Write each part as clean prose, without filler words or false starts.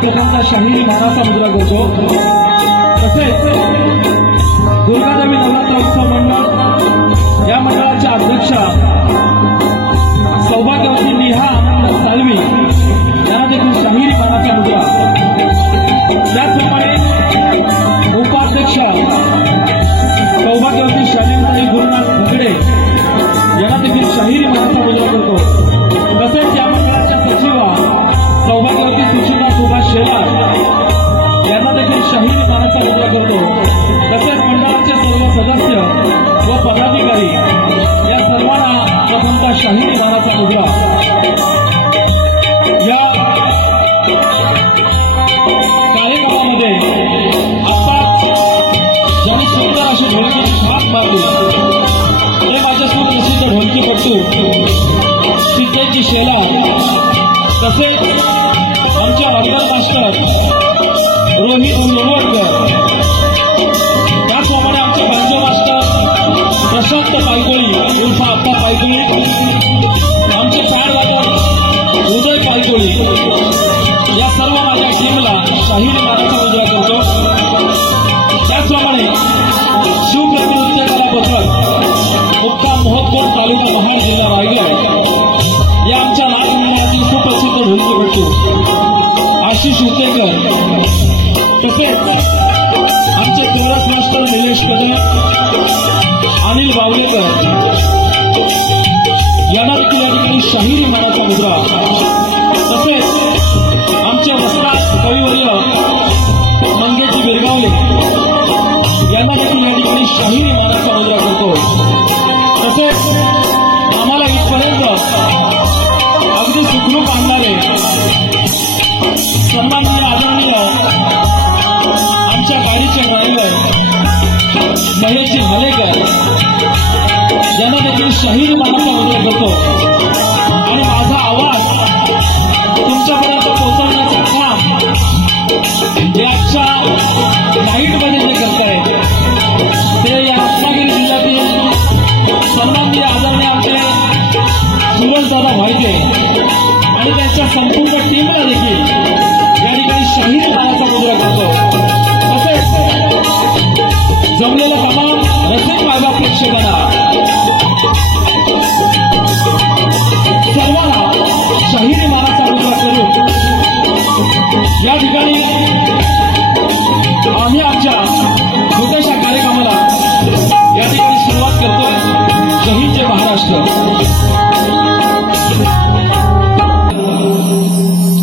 प्रथमतः शाहिरी मानाचा मुद्रा करतो। तसेच दुर्गादेवी नवरात्र उत्सव मंडळ या मंडळाच्या अध्यक्षा सौभाग्यवती नेहा आनंद साळवी यांना देखील शाहिरी मानाचा मुद्रा, त्याचप्रमाणे उपाध्यक्ष सौभाग्यवती शालिनीताई गुरुनाथ भगडे यांना देखील शाहिरी मानाचा मुद्रा करतो। तसेच या मंडळाच्या सचिवा सौभाग्यवती सुचिता सुभाष शेलार यांना देखील शाहिरी मानाचा मुद्रा करतो। तसेच मंडळाचे सर्व सदस्य व पदाधिकारी या सर्वांना प्रथमतः शाहिरी मानाचा मुद्रा या कार्यक्रमामध्ये आता ज्यांनी सुंदर अशी ढोलकीची थाप मारली ते माझ्या सुप्रसिद्ध ढोलकीपटू सिद्धेजी शेला, तसेच आमच्या रंगर मास्टर रोहित लोणवडकर, त्याचप्रमाणे आमचे बांजो मास्टर प्रशांत पायगोळी उर्फ आप्पा पायगोळी, आमचे टाळवादक उदय पायगोळी, या सर्व माझ्या टीमला शाहिरी मानाचा मुद्रा करतो. त्याचप्रमाणे शिवप्रती नृत्य कला पथक मुक्काम मोहद्दूर तालुका महाड जिल्हा रायगड या आमच्या लाल मंडळातील सुप्रसिद्ध ढोलकीपटू आशिष उतेकर, तसेच आमचे कोरस मास्टर निलेश कदम, अनिल बावलेकर यांना देखील या ठिकाणी शाहिरी मानाचा मुद्रा, तसेच आमचे वस्ताद कविवर्य मंगेशजी बिरगावले यांना देखील या ठिकाणी शाहिरी मानाचा मुद्रा करतो. तसेच आम्हाला इथपर्यंत अगदी सुखरूप आणणारे सन्माननीय आदरणीय आमच्या गाडीचे ड्रायव्हर महेशजी भालेकर यांना देखील शाहिरी मानाचा मुद्रा करतो. आणि माझा आवाज तुमच्यापर्यंत पोहोचवण्याचं काम याच्या नाईटमध्ये जे करताय ते या रत्नागिरी जिल्ह्यातील सन्माननीय आदरणीय आमचे सुरजदादा व्हायचे आणि त्यांच्या संपूर्ण टीमला देखील या ठिकाणी शाहिरी मानाचा मुद्रा करतो. तसेच जमलेल्या तमाम रसिक मायबाप प्रेक्षकांना सर्वांना शाहिरी मानाचा मुद्रा करून या ठिकाणी आम्ही आमच्या छोट्याशा कार्यक्रमाला या ठिकाणी सुरुवात करतोय. शहीद जय महाराष्ट्र.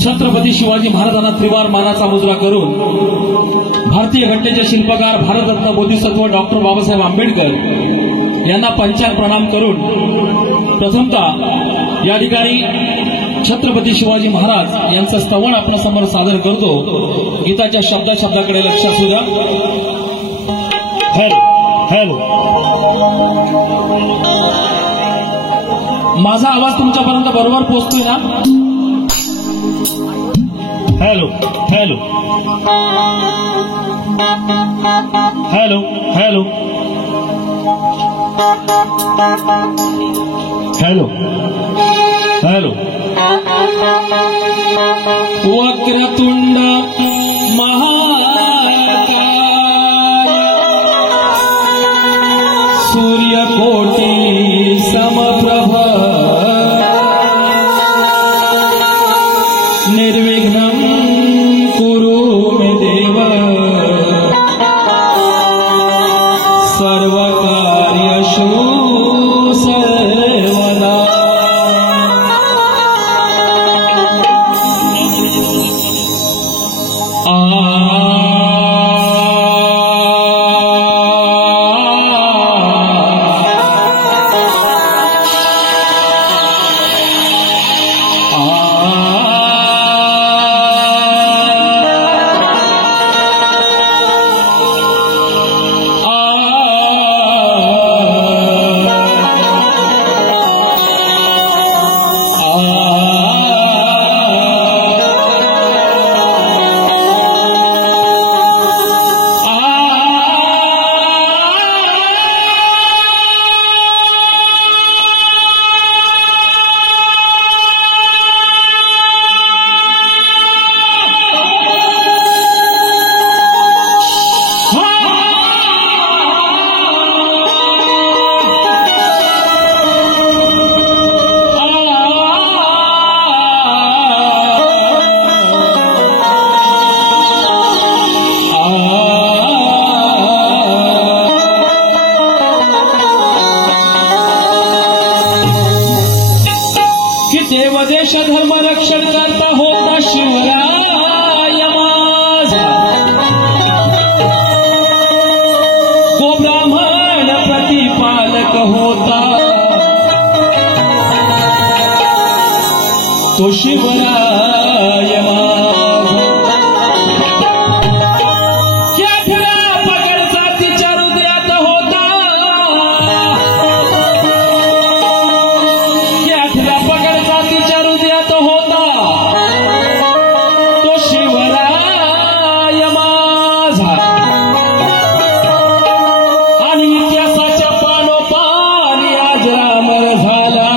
छत्रपती शिवाजी महाराजांना त्रिवार मानाचा मुद्रा करून भारतीय घटनेचे शिल्पकार भारतरत्न बोधिसत्व डॉक्टर बाबासाहेब आंबेडकर यांना पंचांग प्रणाम करून प्रथमतः या ठिकाणी छत्रपती शिवाजी महाराज यांचं स्तवन आपल्यासमोर सादर करतो. गीताच्या शब्दाकडे लक्ष असू द्या. हॅलो हॅलो, माझा आवाज तुमच्यापर्यंत बरोबर पोहोचतोय ना? Hello hello hello hello hello hello. वक्रतुंड महाकाय सूर्यकोटी समप्रभ निर्विघ्नं कुरु मे देव सर्वकार्येषु सर्वदा. तो शिवराय पकडचा तिच्या हृदयात होता, पकडचा तिच्या हृदयात होता तो शिवराय माझा. आणि इतिहासाच्या पानोपानी आज रामर झाला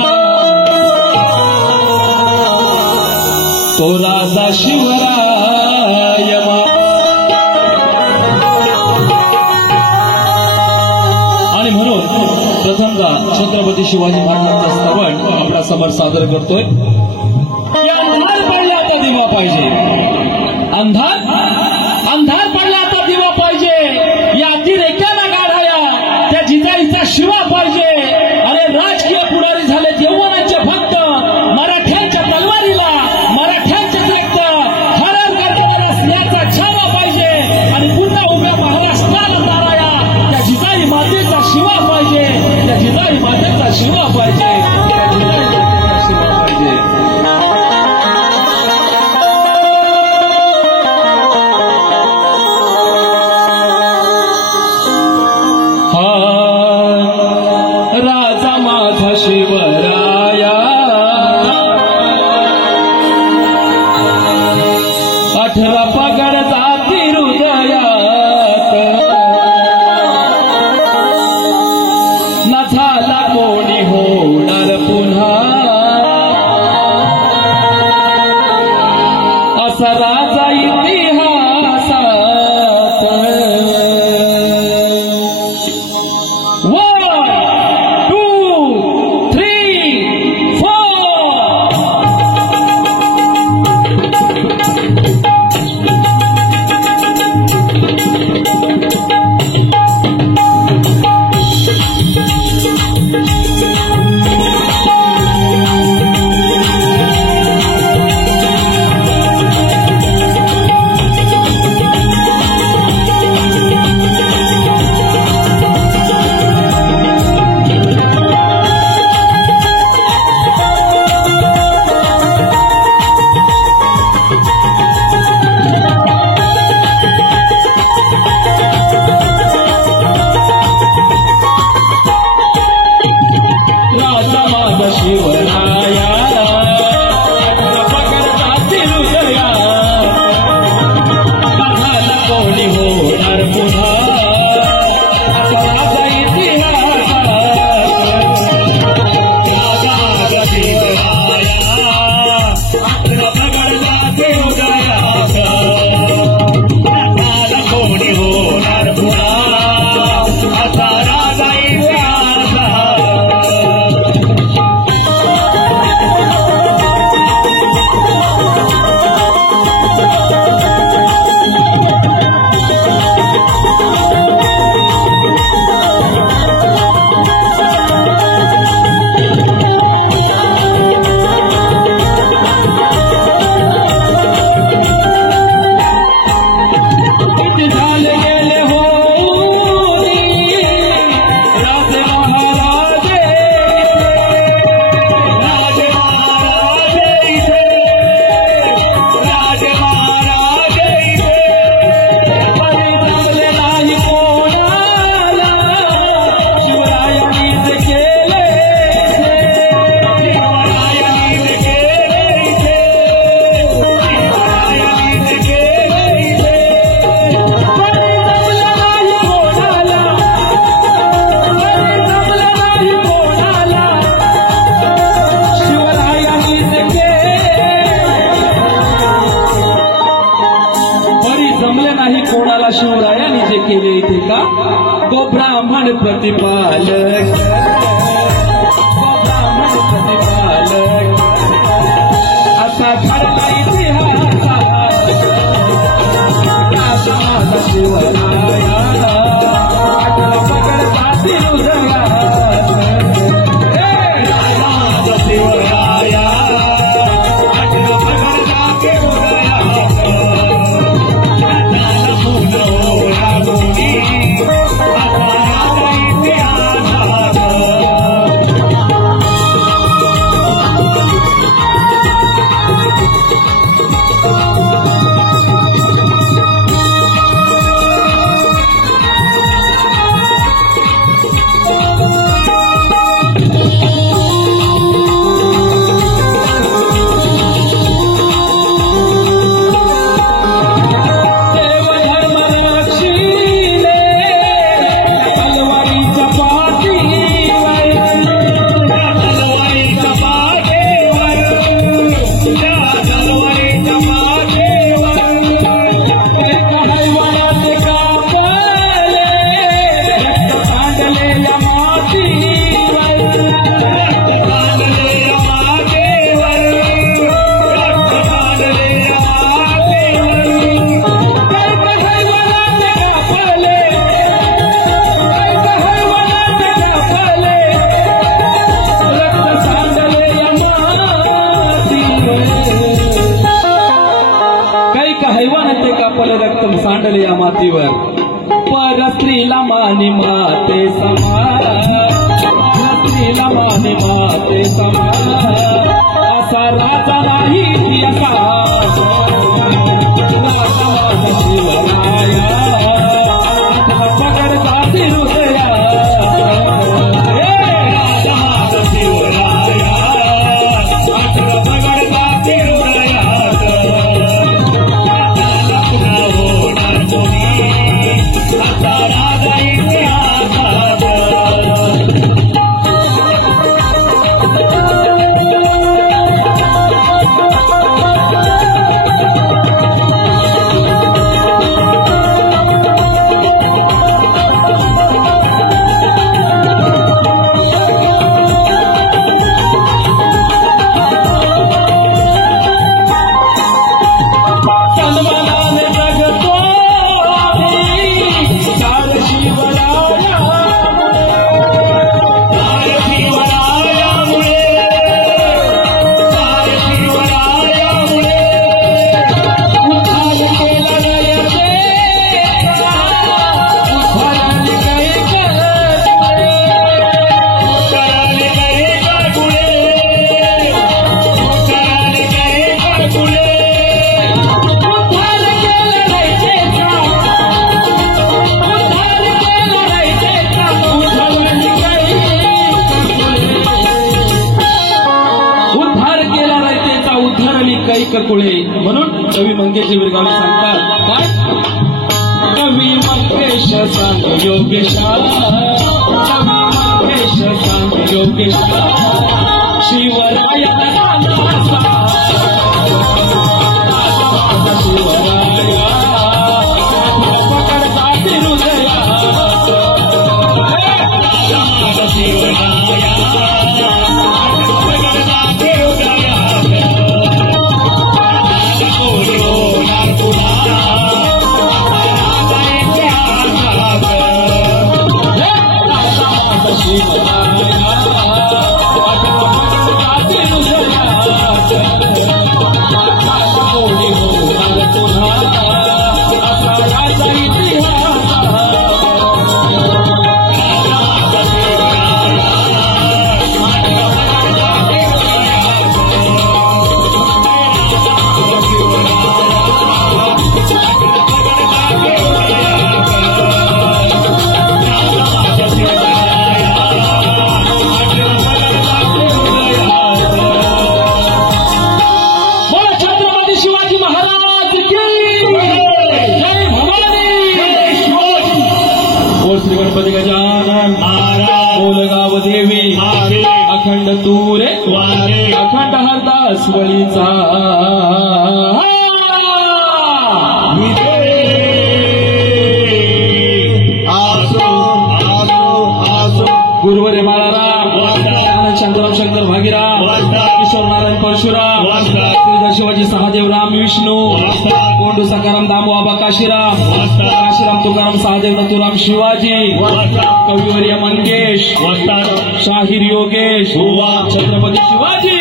तो राजा शिवराय. आणि म्हणून प्रथमतः छत्रपती शिवाजी महाराजांचं स्तवन आपल्या समोर सादर करतोय. अंधार पडला आता दिवा पाहिजे, अंधार पडला आता दिवा पाहिजे, या अतिरेक्याला गाढाया त्या जिजाईचा शिवा पाहिजे. अरे राजकीय पुढारी झाले यौवनाचे भक्त, मराठ्यांच्या तलवारीला मराठ्यांचे रक्त हरण करणारा असल्याचा छावा पाहिजे. आणि पुन्हा उभ्या महाराष्ट्राला ताराया त्या जिजाई मातेचा शिवा पाहिजे, त्या जिजाई मातेचा शिवा पाहिजे, त्या जिजाई मातेचा शिवा पाहिजे. राजा माझा शिवराया 18 पगड जाती हृदयात, न झाला कोणी होणार पुन्हा असा राजा इतिहासात. 1 2 3 4 राजा माझा शिवराया 18 पगड जाती हृदयात, न झाला कोणी होणार पुन्हा असा राजा इतिहासात. राजा माझा शिवराया 18 पगड जाती हृदयात, न झाला कोणी होणार पुन्हा असा राजा किती झाले गेले हो राजे महाराजे, राजे महाराजे इथे, राजे महाराजे इथे, तरी जमले नाही कोणाला शिवरायांनीच केले, शिवरायांनीच केले इथे, शिवरायांनीच केले इथे. जमले नाही कोणाला शिवरायांनी जे केले इथे का, तो ब्राह्मण प्रतिपालक, तो ब्राह्मण प्रतिपालक असा घडला इतिहासात. राजा माझा शिवराया 18 पगड जाती हृदयात, राजा माझा शिवराया 18 पगड जाती हृदयात. कर्म सांडले या मातीवर. पर स्त्रीला माने माते समान, स्त्रीला माने माते समान, असा राजा नाही की असा राजा माझा शिवराया, पगड जाती हृदया, राजा माझा शिवराया, पगड जाती हृदयात, होणार कोणी असा राजा इतिहासात. कुळे म्हणून कवी मंगेश विरगावले सांगतात काय. कवी मंगेश सांग योगेशा, कवी मंगेश सांग योगेशा, शिवराया शिवराया पकड जाती हृदया, शिवराया पकड जाती हृदया. श्री गणपती गजानन बोलगाव देवी अखंड तूरे अखंड हरदास बळीचा गुरुवरे बाळाराम शांताराम शंकर भागीराम किशोर नारायण परशुराम श्रीधर शिवाजी सहादेव राम विष्णू कोंडू सकाराम दामो आबा काशीराम काशीराम तुकाराम सहादेव नथुराम शिवाजी कविवर्य मंगेश शाहीर योगेश छत्रपती शिवाजी.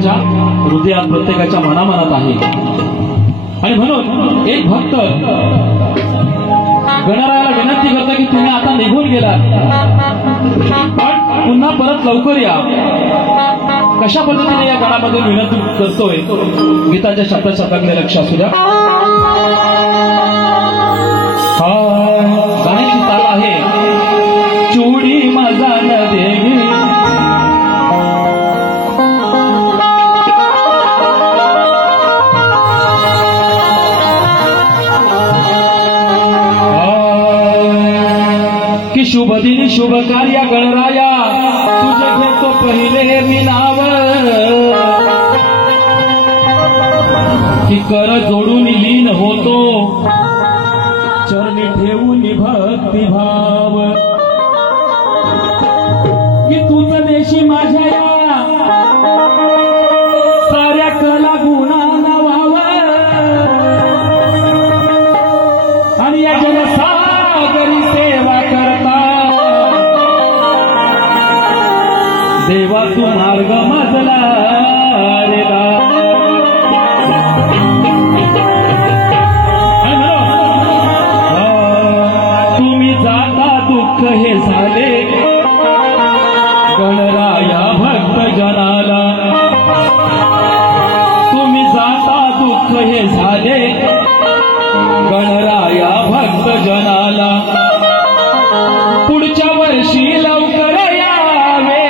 प्रत्येकाच्या हृदयात, प्रत्येकाच्या मनामनात आहे. आणि म्हणून एक भक्त गणरायाला विनंती करतो की तुम्ही आता निघून गेला, पण पुन्हा परत लवकर या. कशा पद्धतीने या गणामधून विनंती करतोय, गीताच्या शब्दाकडे लक्ष असू द्या. गाण्याची ताल आहे चुडी माझा न देगी, की शुभ दिनी शुभ कार्या गणराया तुझे घेतो पहिले मी नाव, की कर जोडून लीन होतो चरणी ठेवून भक्तिभाव, की तूच देशी माझ्या या साऱ्या कला गुणांना व्हाव, आणि या जनसागरी सेवा करता देवा तू मार्ग मजला रे दा. तुम्ही जाता दुःख हे झाले गणराया भक्त जनाला, तुम्ही जाता दुःख हे झाले गणराया भक्त जनाला, पुढच्या वर्षी लवकर यावे,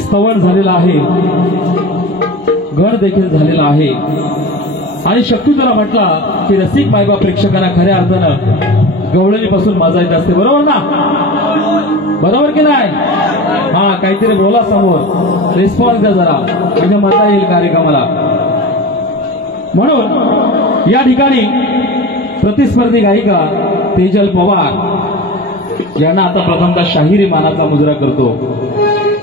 स्तवन झालेला आहे, घर देखील झालेला आहे आणि शक्ती जरा म्हटला की रसिक मायबा प्रेक्षकांना खऱ्या अर्थानं गवळणीपासून मजा येत असते. बरोबर ना? बरोबर की नाही? हा, काहीतरी बोला समोर, रिस्पॉन्स द्या जरा, म्हणजे मजा येईल कार्यक्रमाला. म्हणून या ठिकाणी प्रतिस्पर्धी गायिका तेजल पवार यांना आता प्रथमतः शाहिरी मानाचा मुजरा करतो.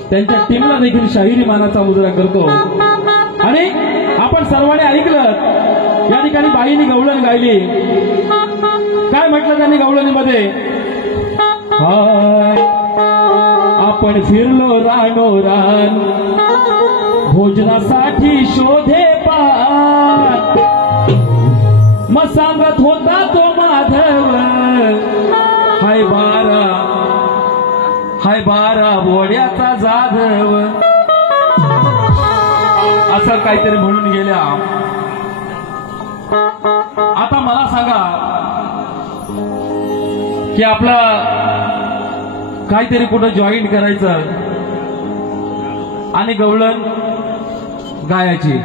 त्यांच्या टीमला देखील शाहिरी मानाचा मुजरा करतो. आणि आपण सर्वांनी ऐकलं या ठिकाणी बाईंनी गवळण गायली. काय म्हटलं त्यांनी गवळणीमध्ये? हाय आपण फिरलो रानोरान, भोजनासाठी शोधे पान, मग सांगत होता तो माधव, हाय बारा बोड्याचा जाधव. असं काहीतरी म्हणून गेल्या. आता मला सांगा की आपला काहीतरी कुठं जॉईंट करायचं आणि गवळण गायची.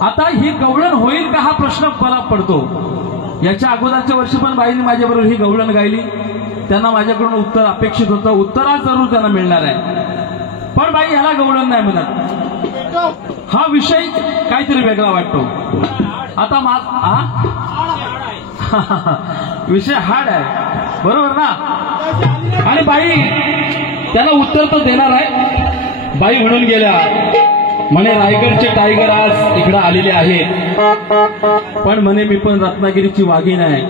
आता ही गवळण होईल का हा प्रश्न मला पडतो. याच्या अगोदरच्या वर्षी पण बाईंनी माझ्याबरोबर ही गवळण गायली. त्यांना माझ्याकडून उत्तर अपेक्षित होतं. उत्तर आज जरूर त्यांना मिळणार आहे. पण बाई ह्याला गवळण नाही म्हणत. हा विषय काहीतरी वेगळा वाटतो. आता विषय हार्ड आहे, बरोबर ना? आणि बाई त्याला उत्तर तर देणार आहे. बाई म्हणून गेल्या, म्हणे रायगडचे टायगर आज इकडे आलेले आहेत, पण म्हणे मी पण रत्नागिरीची वाघीण आहे.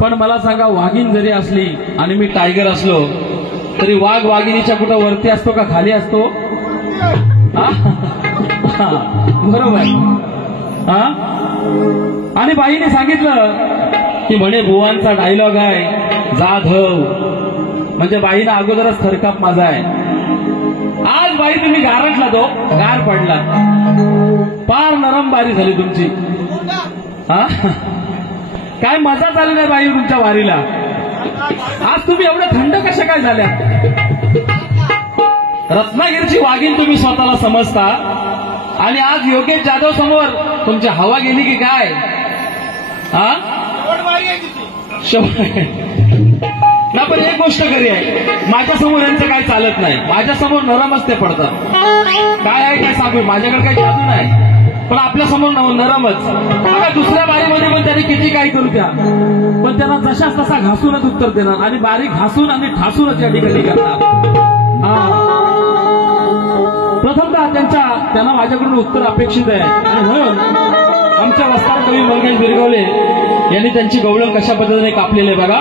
पण मला सांगा, वाघीण जरी असली आणि मी टायगर असलो तरी वाघ वाघिणीच्या कुठं वरती असतो का खाली असतो? हा? हा, बरोबर. हा, आणि बाईने सांगितलं की म्हणे बुवांचा डायलॉग आहे जाधव, म्हणजे बाईनं अगोदरच थरकाप माझा आहे. आज बाई तुम्ही गारटला, तो गार पडला, पार नरम बारी झाली तुमची. हा, काय मजा झाली नाही बाई तुमच्या वारीला. आज तुम्ही एवढ्या थंड कशा काय झाल्या? रत्नागिरीची वाघीण तुम्ही स्वतःला समजता आणि आज योगेश जाधव समोर तुमची हवा गेली की काय? हा, ना पण एक गोष्ट खरी आहे, माझ्या समोर यांचं काय चालत नाही. माझ्या समोर नरमच ते पडतात. काय आहे काय सांगू, माझ्याकडे काही जादू नाही, पण आपल्या समोर नरमच. बघा दुसऱ्या बारीमध्ये पण त्यांनी किती काय करू द्या, पण त्यांना जशाच तसा घासूनच उत्तर देणार आणि बारी घासून आणि ठासूनच या ठिकाणी करणार. प्रथमतः त्यांना माझ्याकडून उत्तर अपेक्षित आहे आणि म्हणून आमच्या वस्ताद कवी मंगेश बिरगवले यांनी त्यांची गवळण कशा पद्धतीने कापलेली आहे बघा.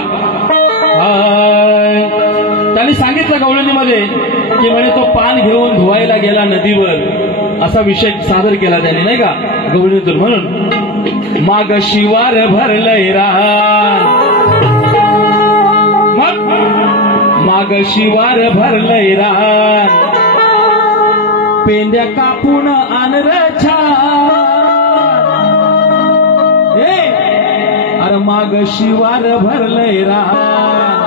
त्यांनी सांगितलं गवळणीमध्ये की म्हणे तो पान घेऊन धुवायला गेला नदीवर, असा विषय सादर केला त्यांनी नाही का गवळणीतून. म्हणून माग शिवार भरलंय रान, माग शिवार भरलंय रान, पेंद्या कापून आनर छान. अरे माग शिवार भरलंय रान,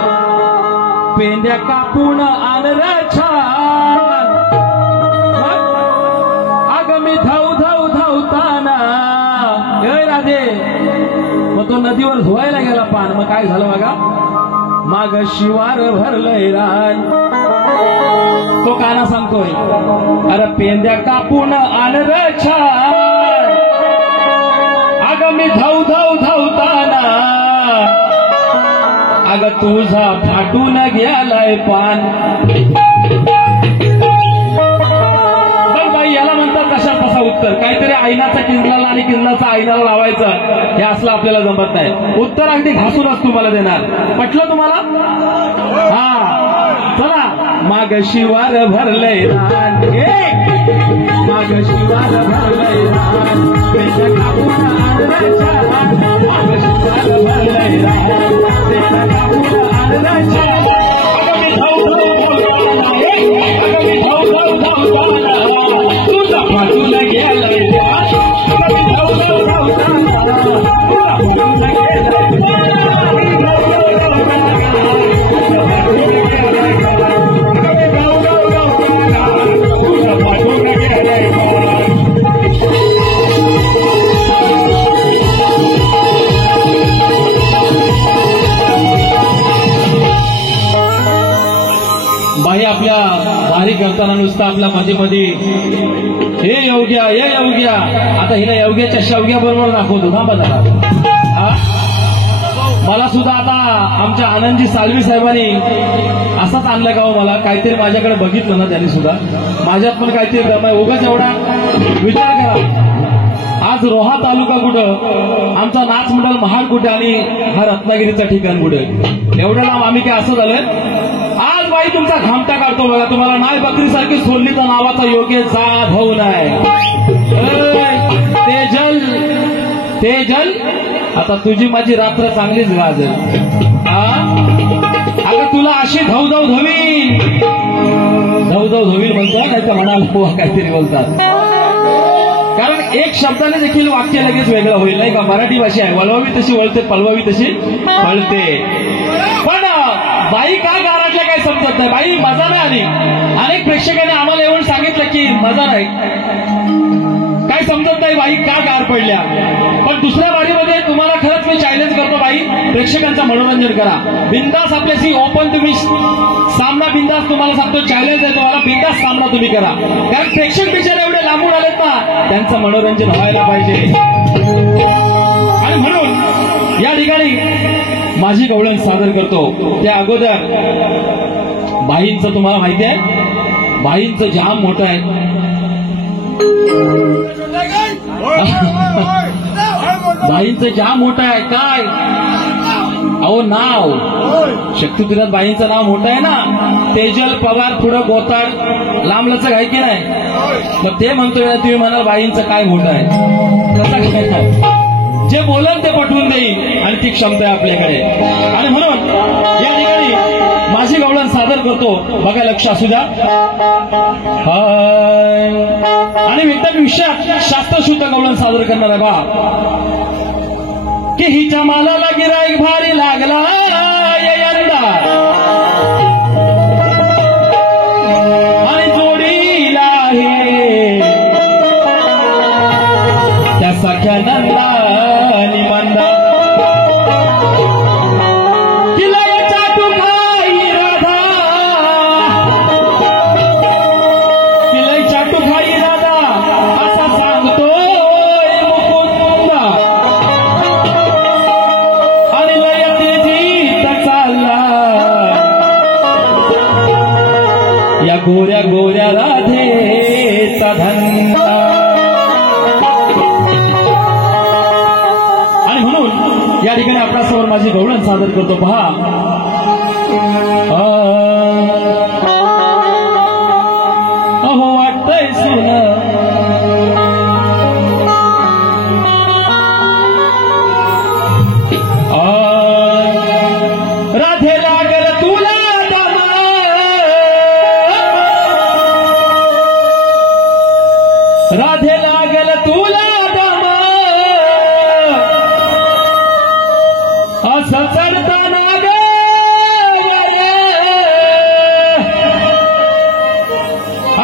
पेंद्या कापून आनर छान. अग मी धाव धाव धावताना राधे, मग तो नदीवर धुवायला गेला पान, मग काय झालं बघा. माग शिवार भरलंय रान, तो काना सांगतोय अरे पेंद्या कापून आनर छान. अग मी धाव धाव धावताना, अग तुझा फाटून गेलाय पान. पण बाई याला म्हणतात कशा तसा उत्तर, काहीतरी आईनाचा किंजलाला आणि किंजलाचा आईनाला लावायचं, हे असलं आपल्याला जमत नाही. उत्तर अगदी घासूनच तुम्हाला देणार. पटलं तुम्हाला? हा, चला. माग शिवार भरलंय रान, माग शिवार भरलंय रान, पेंद्या कापून आनर छान. माग शिवार भरलंय रान, पेंद्या कापून आनर छान. तुझा फाटून गेलाय पान, बाई आपल्या वारी करताना नुसतं आपल्या मध्ये मध्ये हे योग्या हे योग्या, आता हिला योग्याच्या शेवग्या बरोबर दाखवतो. थांबा जरा. मला सुद्धा आता आमच्या आनंदजी साळवी साहेबांनी असंच आणलं का हो, मला काहीतरी माझ्याकडे बघितलं ना त्यांनी सुद्धा, माझ्यात पण काहीतरी दम आहे. उगाच एवढा विचार करा, आज रोहा तालुका कुठं, आमचा नाच मंडळ महाड कुठे आणि हा रत्नागिरीचं ठिकाण कुठे, एवढं लांब आम्ही काय असं झालं. आज बाई तुमचा घामटा काढतो बघा, तुम्हाला नाय बकरीसारखी सोडली तर नावाचा योग्य जाधव नाही. तेजल तेजल, आता तुझी माझी रात्र चांगलीच गाजल. अगं तुला अशी धवधव धवील, धवधव धवील म्हणतो, नाही तर म्हणाल काहीतरी बोलतात. कारण एक शब्दाने देखील वाक्य लगेच वेगळं होईल नाही का. मराठी भाषा आहे, वळवावी तशी वळते, पळवावी तशी पळते. पण बाई काय गाराटल्या काय समजत नाही. बाई मजा नाही आली. अनेक प्रेक्षकांनी आम्हाला एवढं सांगितलं की मजा नाही, काय समजत नाही बाई का गार पडल्या. पण दुसऱ्या बारीमध्ये तुम्हाला खरंच मी चॅलेंज करतो, बाई प्रेक्षकांचं मनोरंजन करा. बिंदास आपल्याशी ओपन तुम्ही सामना, बिंदास तुम्हाला सांगतो, चॅलेंज आहे तुम्हाला, बिंदास सामना तुम्ही करा. कारण प्रेक्षक बिचारे एवढे लांबून आलेत ना, त्यांचं मनोरंजन व्हायला पाहिजे. आणि म्हणून या ठिकाणी माझी गवळण सादर करतो. त्या अगोदर बाईंचं तुम्हाला माहिती आहे, बाईंचं जाम मोठं आहे. बाईंचं जाम मोठं आहे. काय अहो नाव शक्तिपीठात बाईंचं नाव मोठं आहे ना. तेजल पगार पुढं गोताड लांबलचक आहे की नाही. मग ते म्हणतोय तुम्ही म्हणाल बाईंचं काय मोठं आहे. तसं काय नाही. जे बोलल ते पटवून देईल आणि ती क्षमता आहे आपल्याकडे. आणि म्हणून या ठिकाणी माझी गवळण सादर करतो. बघा लक्ष असू द्या. आणि वेगळ्या विषयात शास्त्रशुद्ध गवळण सादर करणार आहे बा की हिच्या मालाला गिराईक भारी लागला यंदा आणि जोडीला आहे त्या सख्या नंदा निमंदा तिला चाटू खाई राधा तिला चाटू खाई राधा असा सांगतो मुकुंदा आणि लय तेजीत चालला या गोऱ्या गोऱ्या राधेचा धंदा. या ठिकाणी आपल्यासमोर माझी गवळण सादर करतो. पहा अहो वाटतंय सुन राधे लागल तुला दम राधे लागल तुला असं चढताना ग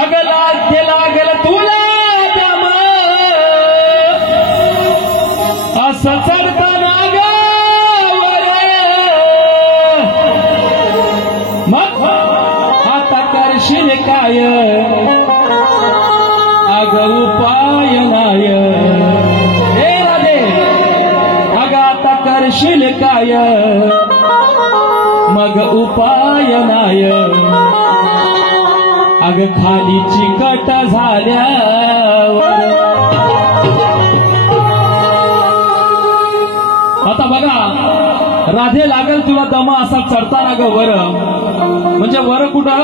अग लागल तुला दम असं चढताना ग मग आता करशील काय अग उपाय नाय करशील काय मग उपाय नाय अग खाली चिकट झाल्यावर. आता बघा राधे लागल तुला दम असा चढताना ग वर म्हणजे वर कुठं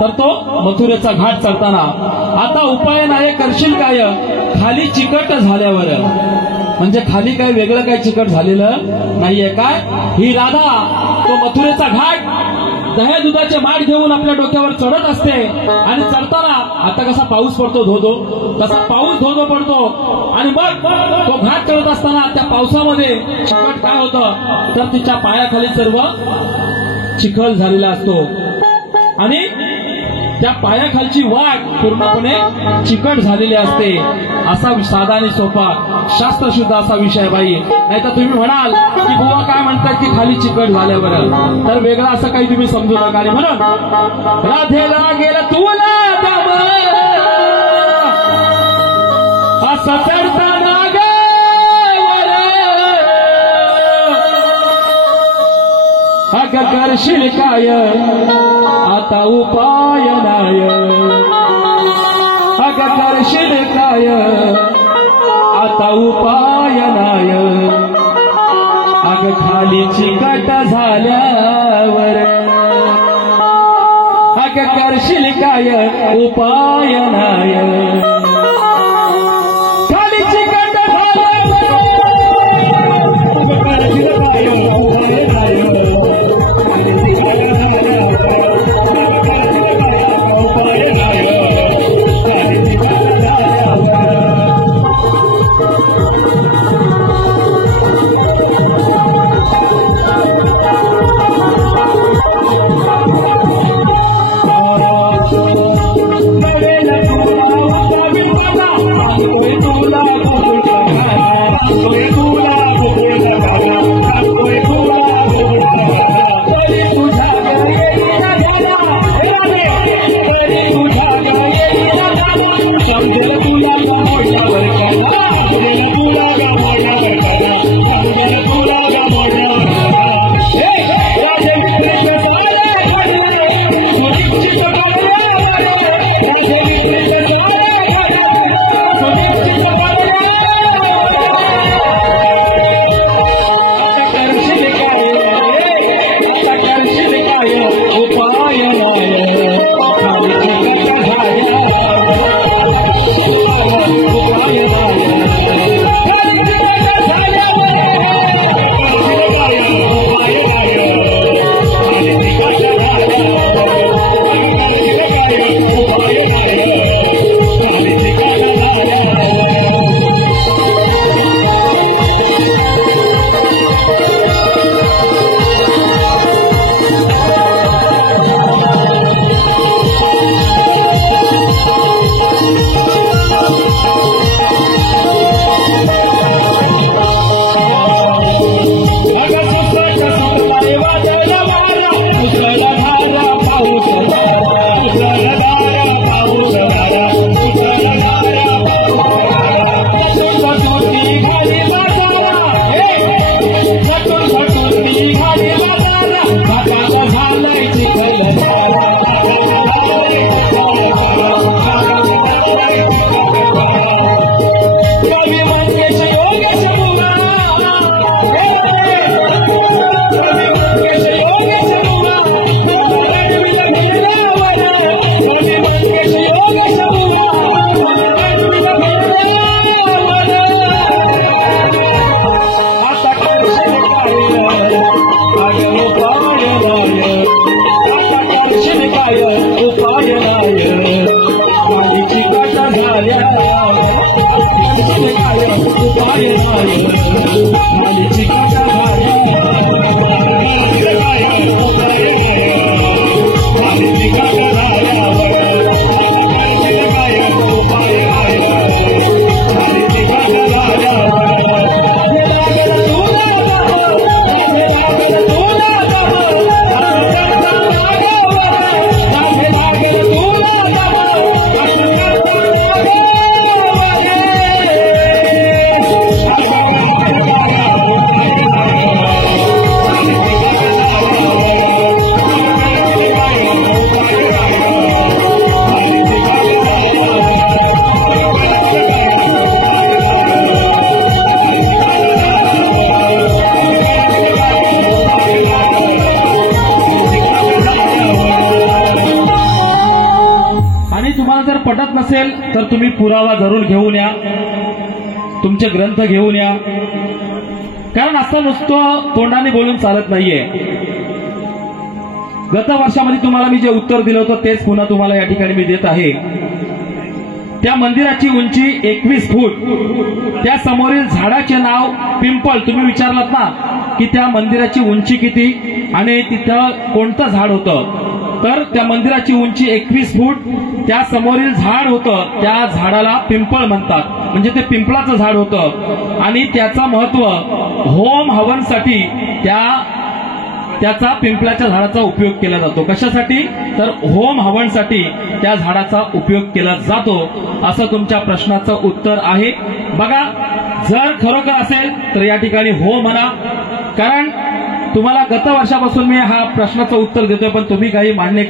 तर तो मथुरेचा घाट चढताना. आता उपाय नाय करशील काय खाली चिकट झाल्यावर म्हणजे खाली काही वेगळं काही चिकट झालेलं नाहीये काय. ही राधा तो मथुरेचा घाट दह्या दुधाचे माठ घेऊन आपल्या डोक्यावर चढत असते आणि चढताना आता कसा पाऊस पडतो धो धो तसा पाऊस धो धो पडतो आणि मग तो घाट चढत असताना त्या पावसामध्ये चिकट काय होतं तर तिच्या पायाखाली सर्व चिखल झालेला असतो आणि त्या पायाखालची वाट पूर्णपणे चिकट झालेली असते. असा साधा आणि सोपा शास्त्रशुद्ध असा विषय बाई. नाही तर तुम्ही म्हणाल की बुवा काय म्हणतात की खाली चिकट झाल्यावर तर वेगळं असं काही तुम्ही समजू नका. आणि म्हणून राधेला गेलं तुला दम असं चढताना ग अग करशील काय आता उपाय नाय अग करशील काय आता उपाय नाय अग खाली चिकट झाल्यावर अग करशील काय उपाय नाय खाली चिकट झाल्यावर करशील काय उपाय नाय Thank you. जर पटत नसेल तर तुम्ही पुरावा जरूर घेऊन या, तुमचे ग्रंथ घेऊन या, कारण असं नुसतं तोंडाने बोलून चालत नाहीये. गत वर्षामध्ये तुम्हाला मी जे उत्तर दिलं होतं तेच पुन्हा तुम्हाला या ठिकाणी मी देत आहे. त्या मंदिराची उंची 21 फूट, त्या समोरील झाडाचे नाव पिंपळ. तुम्ही विचारलात ना की त्या मंदिराची उंची किती आणि तिथं कोणतं झाड होतं, तर त्या मंदिराची उंची 21 फूट, त्या समोरील झाड होतं त्या झाडाला पिंपळ म्हणतात, म्हणजे ते पिंपळाचं झाड होतं. आणि त्याचं महत्व होम हवनसाठी त्याचा पिंपळाच्या झाडाचा उपयोग केला जातो. कशासाठी, तर होम हवनसाठी त्या झाडाचा उपयोग केला जातो. असं तुमच्या प्रश्नाचं उत्तर आहे. बघा, जर खरोखर असेल तर या ठिकाणी हो म्हणा, कारण तुम्हाला गत वर्षापासून मी हा प्रश्नाचं उत्तर देतोय पण तुम्ही काही मान्य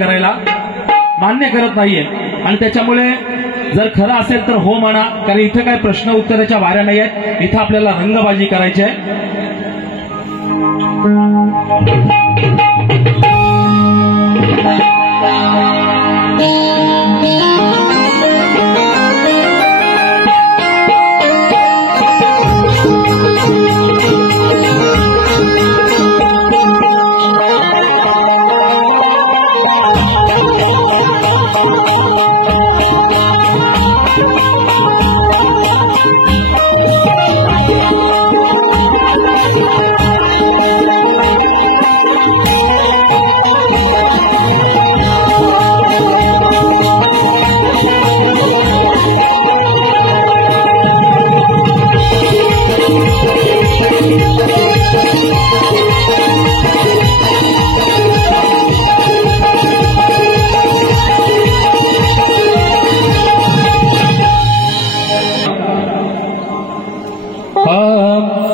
करत नाहीये. आणि त्याच्यामुळे जर खरं असेल तर हो म्हणा, कारण इथं काही प्रश्न उत्तराच्या वाऱ्या नाही आहेत, इथं आपल्याला रंगबाजी करायची आहे.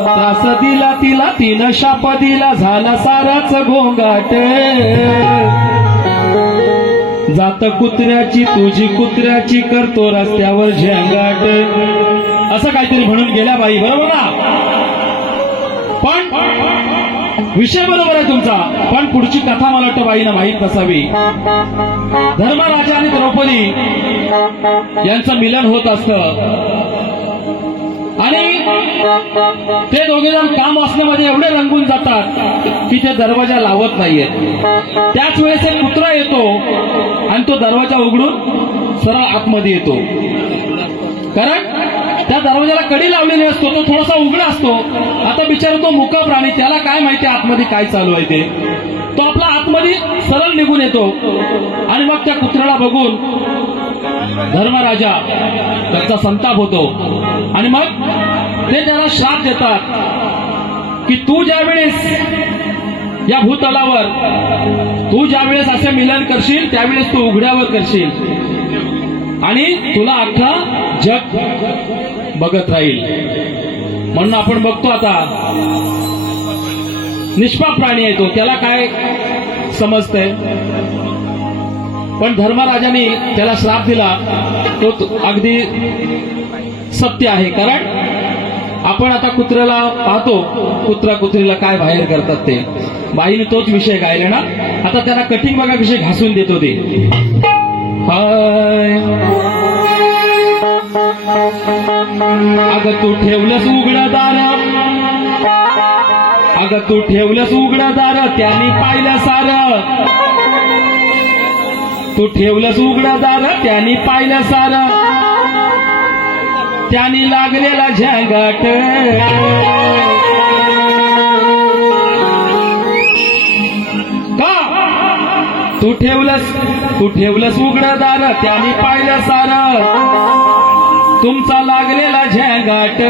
त्रास दिला तिला, तिनं शाप दिला, झाला साराच गोंगाट. जात कुत्र्याची तुझी कुत्र्याची, करतो रस्त्यावर झंगाट. असं काहीतरी म्हणून गेल्या बाई, बरोबर ना. पण विषय बरोबर आहे तुमचा, पण पुढची कथा मला वाटतं बाईनं माहीत नसावी. धर्मराजा आणि द्रौपदी यांचं मिलन होत असतं आणि ते दोघे जण काम वासनेमध्ये एवढे रंगून जातात की ते दरवाजा लावत नाहीयेत. त्याच वेळेस एक कुत्रा येतो आणि तो दरवाजा उघडून सरळ आतमध्ये येतो, कारण त्या दरवाजाला कडी लावलेली असतो, तो थोडासा उघडा असतो. आता बिचारा तो मुका प्राणी, त्याला काय माहिती आतमध्ये काय चालू आहे ते. तो आपला आतमध्ये सरळ निघून येतो आणि मग त्या कुत्र्याला बघून धर्मराजा त्याचा संताप होतो आणि मग ते त्याला श्राप देतात की तू ज्यावेळेस या भूतलावर तू ज्यावेळेस असे मिलन करशील त्यावेळेस तू उघड्यावर करशील आणि तुला अख्खा जग बघत राहील. म्हणून आपण बघतो आता निष्पाप प्राणी आहे तो, त्याला काय समजतंय. पण धर्मराजाने त्याला श्राप दिला तो अगदी सत्य आहे, कारण आपण आता कुत्र्याला पाहतो, कुत्रा कुत्रीला काय बाहेर करतात ते. बाईने तोच विषय गायला ना. आता त्याला कटिंग बघा कशी घासून देत होते. अगं तू ठेवलंस उघडं दार, अगं तू ठेवलंस उघडं दार, त्यांनी पाहिलं सारं. तू ठेवलंस उघडं दार, त्यांनी पाहिलं सारं, त्यांनी लागलेला झंगाट. का तू ठेवलंस उघडं दार, त्यांनी पाहिलं सारं, तुमचा लागलेला झंगाट.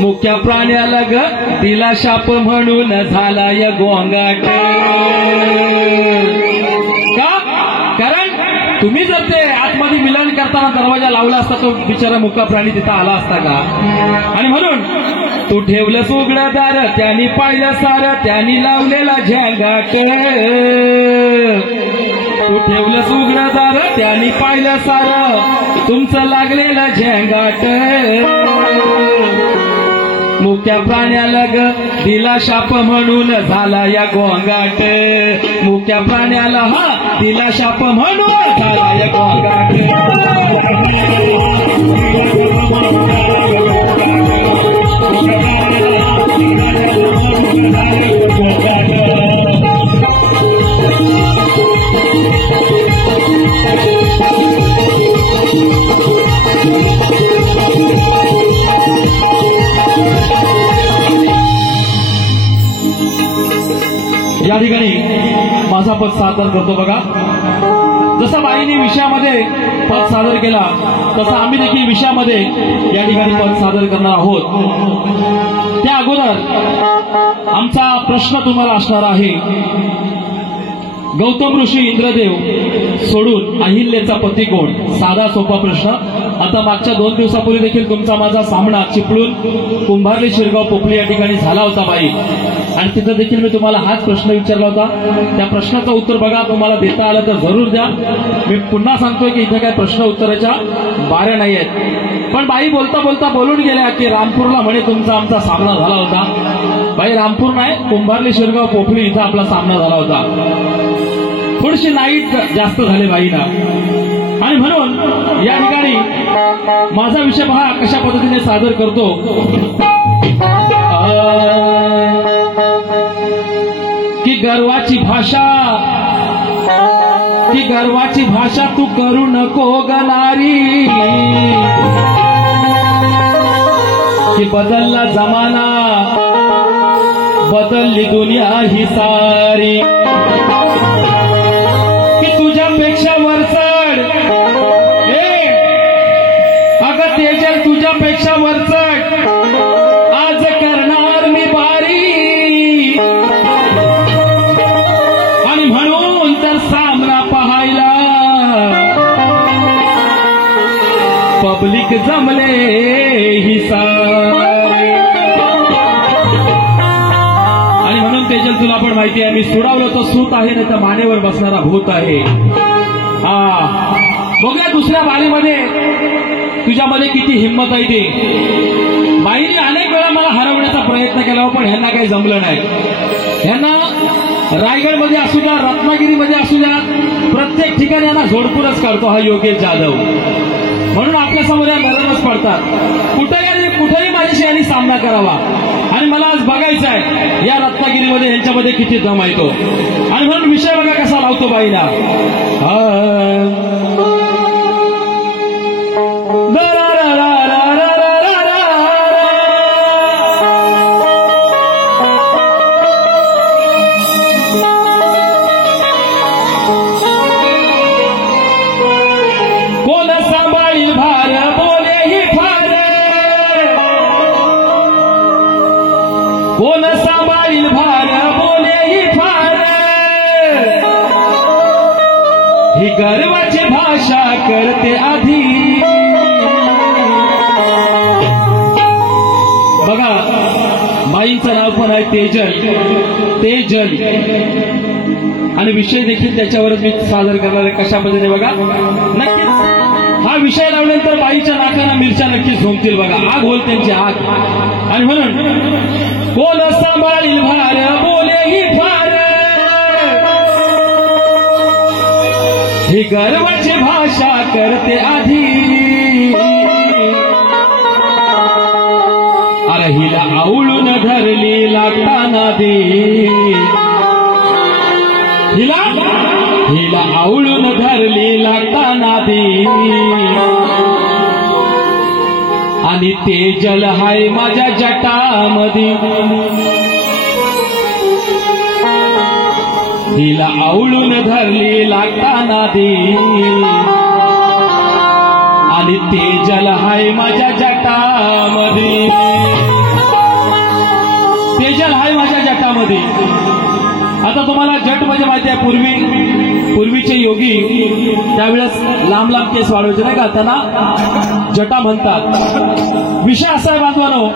मुक्या प्राण्याला ग दिला शाप म्हणून झाला या गोंगाट. का, कारण तुम्ही जर ते आतमध्ये मिलन करताना दरवाजा लावला असता तो बिचारा मुका प्राणी तिथं आला असता का. आणि म्हणून तू ठेवलंस उघडं दार, त्यांनी पाहिलं सारं, त्यांनी लावलेला झंगाट. तू ठेवलंस उघडं दार, त्यांनी पाहिलं सारं, तुमचं लागलेलं झंगाट. मुक्या प्राण्याला ग दिला शाप म्हणून झाला या गोंगाट, मुक्या प्राण्याला हा दिला शाप म्हणून झाला या गोंगाट. या ठिकाणी माझा पद सादर करतो बघा. जसं बाईने विषयामध्ये पद सादर केला तसं आम्ही देखील विषयामध्ये या ठिकाणी पद सादर करणार आहोत. त्या अगोदर आमचा प्रश्न तुम्हाला असणार आहे. गौतम ऋषी इंद्रदेव सोडून अहिल्याचा पती कोण? साधा सोपा प्रश्न. आता मागच्या 2 दिवसापूर्वी देखील तुमचा माझा सामना चिपळूण कुंभारली शिरगाव पोपली या ठिकाणी झाला होता बाई, आणि तिथं देखील मी तुम्हाला हाच प्रश्न विचारला होता. त्या प्रश्नाचं उत्तर बघा, तुम्हाला देता आलं तर जरूर द्या. मी पुन्हा सांगतोय की इथे काय प्रश्न उत्तराच्या बाऱ्या नाही आहेत. पण बाई बोलता बोलता बोलून गेल्या की रामपूरला म्हणे तुमचा आमचा सामना झाला होता. बाई रामपूर नाही, कुंभारली शिरगाव पोपली इथं आपला सामना झाला होता. थोडीशी नाईट जास्त झाले बाईना, आणि म्हणून या ठिकाणी माझा विषय पहा कशा पद्धतीने सादर करतो. की गर्वाची भाषा, की गर्वाची भाषा तू करू नको गनारी, की बदलला जमाना बदलली दुनिया ही सारी, की तुझ्यापेक्षा वरचढ अगं तेजल तुझ्यापेक्षा वरचढ आज करणार मी बारी, आणि म्हणून तर सामना पाहायला पब्लिक जमले ही सारी. आणि म्हणून तेजल तुला पण माहिती आहे मी सुडावलं तर सूत आहे नाही तर मानेवर बसणारा भूत आहे. बघूया दुसऱ्या बारीमध्ये तुझ्यामध्ये किती हिंमत आहे ते. बाईने अनेक वेळा मला हरवण्याचा प्रयत्न केला पण ह्यांना काही जमलं नाही. ह्यांना रायगडमध्ये असू द्या रत्नागिरीमध्ये असू द्या प्रत्येक ठिकाणी यांना झोडपूरच काढतो हा योगेश जाधव. म्हणून आपल्यासमोर या गरजच पडतात. कुठेही माझ्याशी यांनी सामना करावा, आणि मला आज बघायचं आहे या रत्नागिरीमध्ये यांच्यामध्ये किती दम आहे तो. आणि म्हणून विषय बघा कसा लावतो बाईला. कोण सांभाळी भार बोले ही फार, कोण सांभाळील भार बोले ही फार, ही गर्वाची भाषा करते आधी. बघा बाईंचं नाव पण आहे तेजल. तेजल आणि विषय देखील त्याच्यावरच मी सादर करणार आहे. कशा पद्धतीने बघा, नक्कीच हा विषय लावल्यानंतर बाईच्या नाकाला मिरच्या नक्कीच झोंबतील बघा. आग होईल त्यांची आग. आणि म्हणून कोण सांभाळील भार बोले ही फार, ही गर्वाची भाषा करते आधी. अरे हिला आवळून धरली लागताना दे, हिला आवळून धरली लागताना दे, आणि तेजल हाय माझ्या जटामध्ये, हिला आवळून धरली लागताना दे, आणि तेजल हाय माझ्या जटामध्ये, तेजल हाय माझ्या जटामध्ये. आता तुम्हाला जट म्हणजे माहिती आहे पूर्वीचे योगी त्यावेळेस लांब लांब केस वाढवायचे नाही का, त्यांना जटा म्हणतात. विषय असा आहे बांधवानो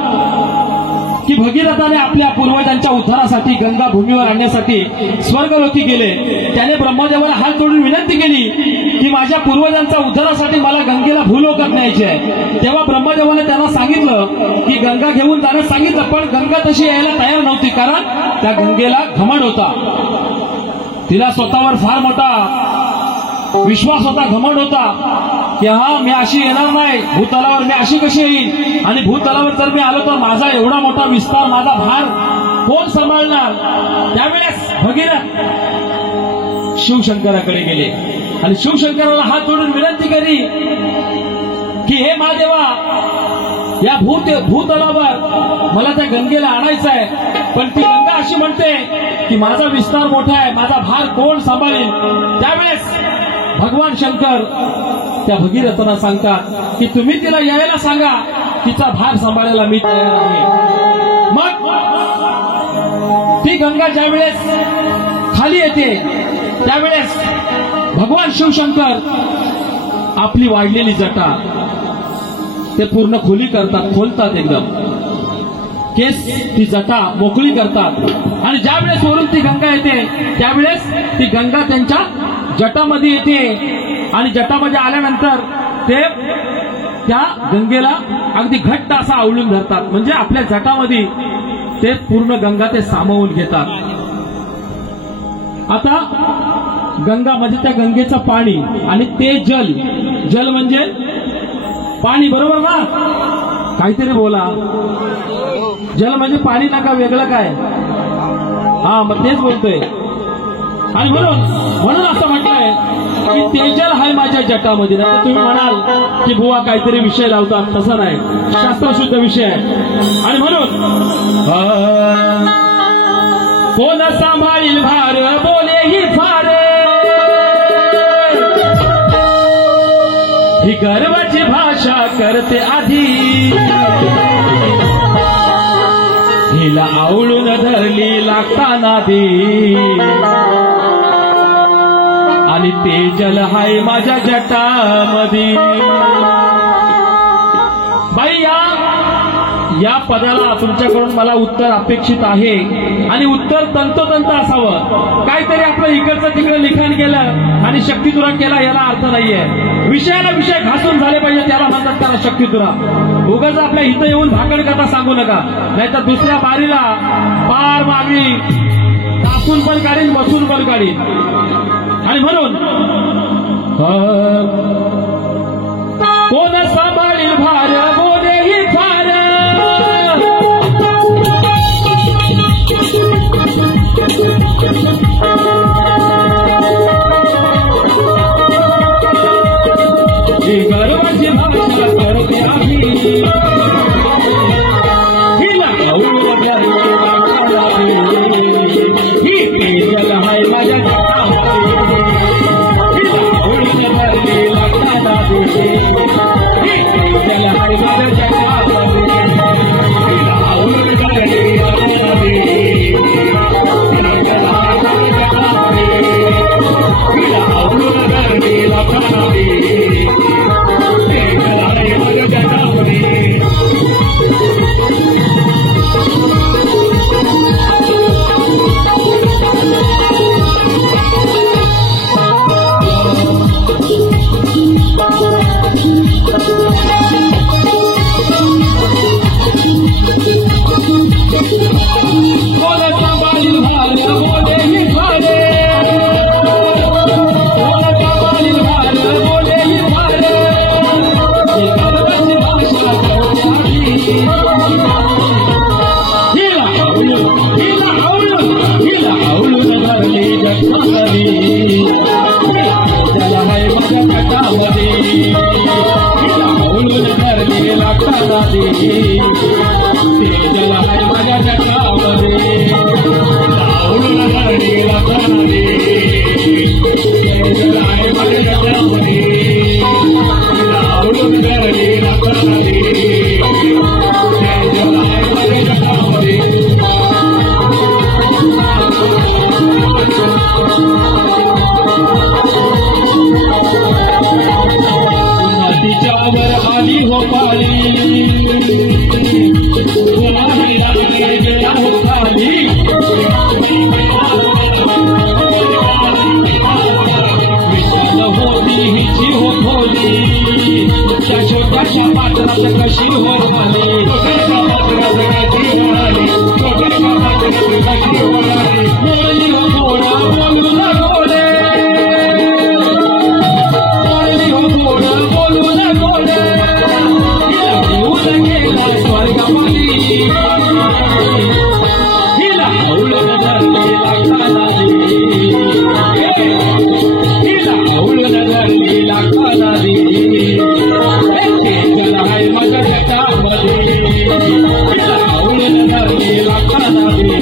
की की भगीरथाने आपल्या पूर्वजांच्या उद्धारासाठी गंगा भूमीवर आणण्यासाठी स्वर्गलोकी गेले. त्याने ब्रह्मदेवाला हात जोडून विनंती केली की माझ्या पूर्वजांच्या उद्धारासाठी मला गंगेला भूलोकात न्यायचे आहे. तेव्हा ब्रह्मदेवाने त्यांना सांगितलं की गंगा घेऊन जाण्यास सांगितलं, पण गंगा तशी यायला तयार नव्हती, कारण त्या गंगेला घमंड होता. तिला स्वतःवर फार मोठा विश्वास होता, घमंड होता की हा मी अशी येणार नाही, भूतलावर मी अशी कशी येईल, आणि भूतलावर जर मी आलो तर माझा एवढा मोठा विस्तार, माझा भार कोण सांभाळणार. त्यावेळेस भगीरथ शिवशंकराकडे गेले आणि शिवशंकराला हात जोडून विनंती केली की हे महादेवा, या भूतलावर मला त्या गंगेला आणायचं आहे, पण ती गंगा अशी म्हणते की माझा विस्तार मोठा आहे, माझा भार कोण सांभाळेल. त्यावेळेस भगवान शंकर त्या भगीरथांना सांगतात की तुम्ही तिला यायला सांगा, तिचा भार सांभाळायला मी तयार आहे. मग ती गंगा ज्यावेळेस खाली येते त्यावेळेस भगवान शिवशंकर आपली वाढलेली जटा ते पूर्ण खोली करतात, खोलतात एकदम, केस ती जटा मोकळी करतात आणि ज्यावेळेस वरून ती गंगा येते त्यावेळेस ती गंगा त्यांच्या जटामध्ये येते आणि जटामध्ये आल्यानंतर ते त्या गंगेला अगदी घट्ट असा आवळून धरतात, म्हणजे आपल्या जटामध्ये ते पूर्ण गंगा ते सामावून घेतात. आता गंगा म्हणजे त्या गंगेचं पाणी आणि ते जल, जल म्हणजे पाणी, बरोबर ना? काहीतरी बोला. जल म्हणजे पाणी नका, वेगळं काय? हा, मग तेच बोलतोय. आणि म्हणून असं म्हटलंय की ते जल आहे माझ्या जटामध्ये. नाही तर तुम्ही म्हणाल की बुवा काहीतरी विषय लावतात, तसं नाही, शास्त्रशुद्ध विषय आहे. आणि म्हणून कोण सांभाळील भार बोले ही फार, ही गर्वाची भाषा करते आधी, हिला आवळून धरली लागताना दी, आणि ते जल हाय माझ्या जटामध्ये. बाई या पदाला तुमच्याकडून मला उत्तर अपेक्षित आहे आणि उत्तर तंतोतंत असावं. काहीतरी आपलं इकडचं तिकडं लिखाण केलं आणि शक्तितुरा केला याला अर्थ नाहीये. विषयाला विषय घासून झाले पाहिजे, त्याला म्हणतात त्याला शक्तितुरा. उगाच आपल्या इथं येऊन भाकड कथा सांगू नका, नाहीतर दुसऱ्या बारीला पार मागणी कापून पण काढीन, बसून पण काढीन. आणि म्हणून कोण सांभाळील भार बोले ही फार, गर्वाची भाषा करते आधी, हिला आवळून धरली ही पेजल हाय माझ्या जटामध्ये, हिला आवळून धरली लागताना दे, ही पेजल हाय माझ्या जटामध्ये, हिला आवळून धरली लागताना दे, पेजल हाय माझ्या जटामध्ये, हिला आवळून धरली लागताना दे. नदीच्या वर आली हो पाली, दाखवली त्या छोट्याशा पात्रात कशी होरवली छोट्याशा पात्रात कशी होरवली छोट्याशा पात्रात कशी होरवली बोलली हो गोडा बोलू न गोडे बोलली हो गोडा बोलू न गोडे घेऊन गेला स्वर्गवाली हिला हौलून धरली लाखानाली हिला हौलून धरली लाखानाली चेतन आहे माझ्या जगामध्ये हिला हौलून धरली लाखानाली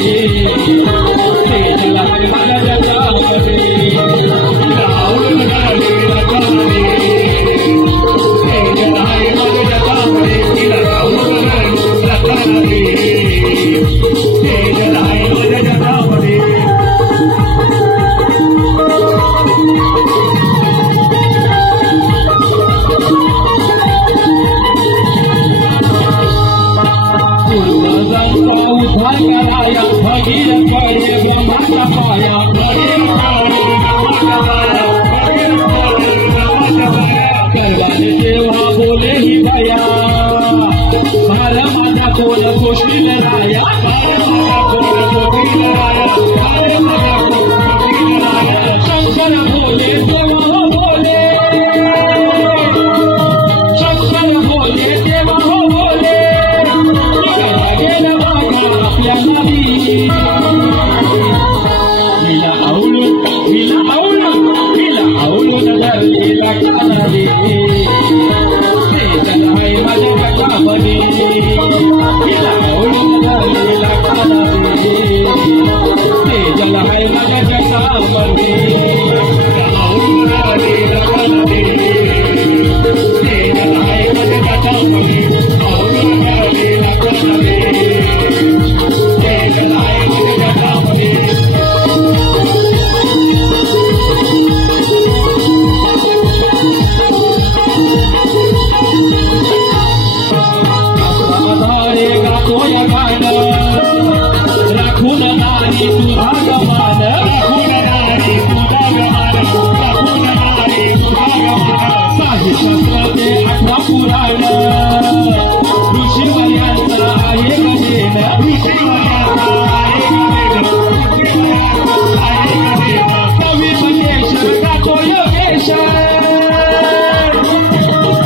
चेतन आहे माझ्या जगामध्ये हिला हौलून धरली लाखानाली चेतन आहे माझ्या जगामध्ये हिला हौलून धरली लाखानाली चेतन आहे माझ्या जगामध्ये उद्धार कराया भगीर करे ब्रह्माचा पाया करवाने तेव्हा बोले ही दया भार माझा कोण पोषील राया शंकर बोले तेव्हा बोले शंकर बोले तेव्हा बोले आपल्या नावी हिला आवडून धरली लाखानाली चेतन आहे माझ्या जगामध्ये हिला आवडून धरली लाखानाली चेतन आहे माझ्या जगामध्ये आवडून धरली लाखानाली चेतन आहे माझ्या जगामध्ये आवडून धरली लाखानाली चेतन आहे माझ्या जगामध्ये गातोय गाणं राखून नारी तुझा गमान राखून नारी तुझा गमान राखून नारी तुझा गमान साहिशास्त्राचे 8 पुराण ऋषीवर्यांचा आहे गजेन ऋषीवर्यांचा आहे गजेन कवी मंगेशर गातो योगेश्वर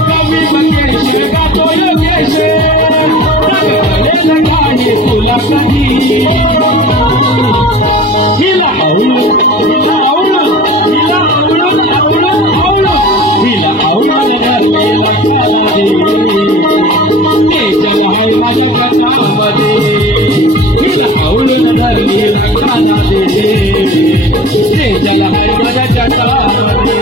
कवी मंगेशर गातो योगेश्वर तुला कधी हिला आवडून धरली लाखानाली चेतन आहे माझ्या जगामध्ये हिला आवडून धरली लाखानाली चेतन आहे माझ्या जगामध्ये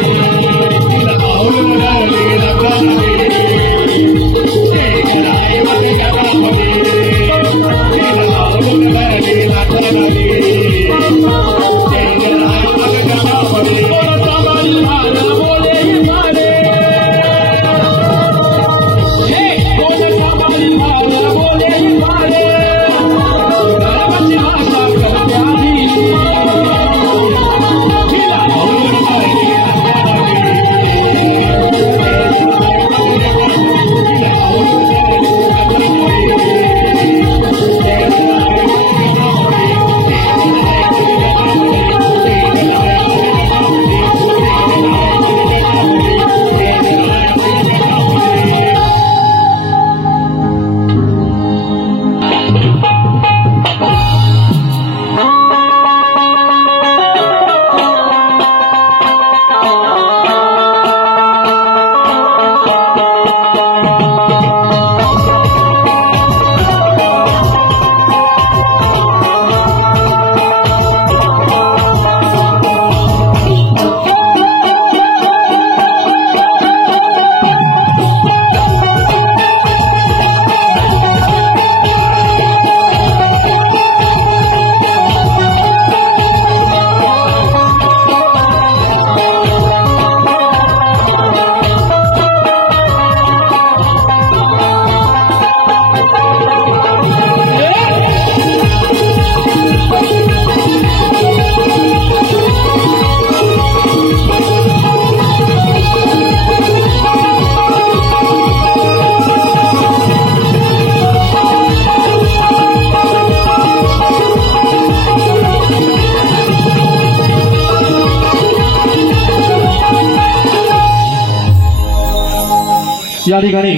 या ठिकाणी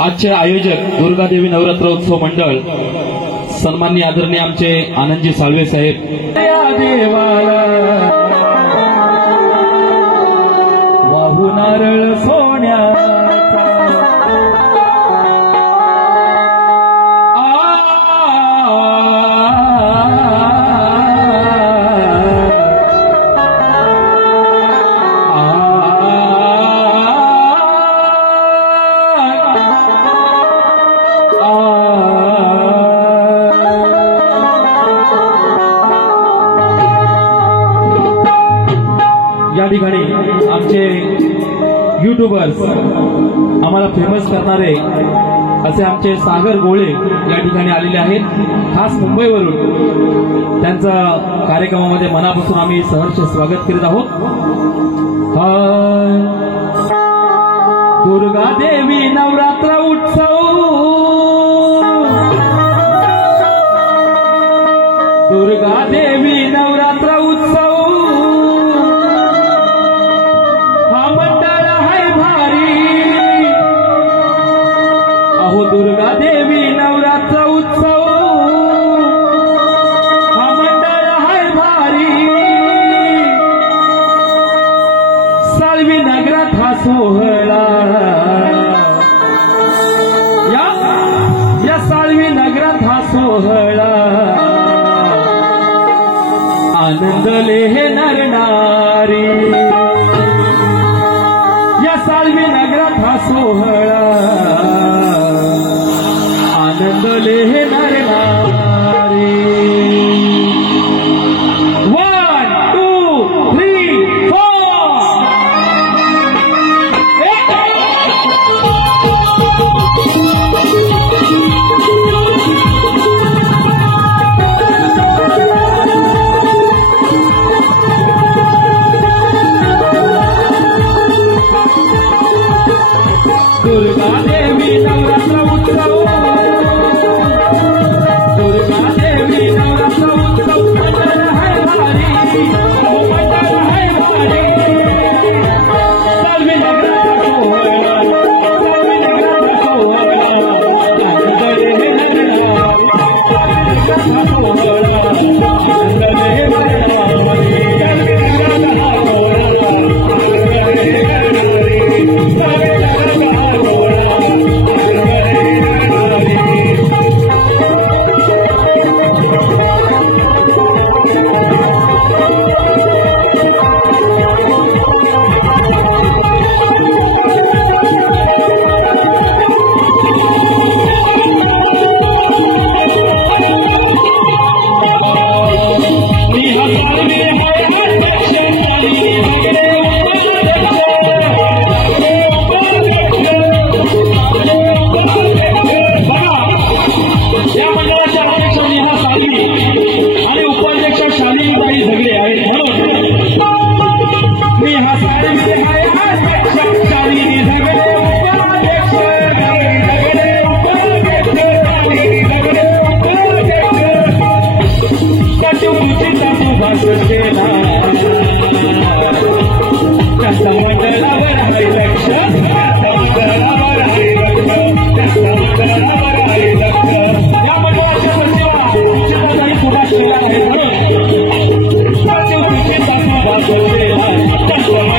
आजचे आयोजक दुर्गादेवी नवरात्र उत्सव मंडळ सन्माननीय आदरणीय आमचे आनंदजी साळवे साहेब या देवाला वाहू नारळ सोन्याचा या ठिकाणी आमचे युट्यूबर्स आम्हाला फेमस करणारे असे आमचे सागर गोळे या ठिकाणी आलेले आहेत खास मुंबईवरून। त्यांचा कार्यक्रमामध्ये मनापासून आम्ही सहर्ष स्वागत करीत आहोत। दुर्गा देवी नवरात्र उत्सव, दुर्गा देवी नवरात्र उत्सव दुर्गा देवी नवरात्र उत्सव हा मंडळ है भारी, साळवी नगरात हा सोहळा, या साळवी नगरात हा सोहळा आनंद लेहणार नारी, या साळवी नगरात हा सोहळा आनंद लेहणार नारी। 1 2 3 4 दुर्गा देवी नवरात्र उत्सव, दुर्गा देवी नवरात्र उत्सव मंडळ है भारी, मंडळ है भारी, साळवी नगरात सोहळा, साळवी नगरात सोहळा आनंद लेहणार That's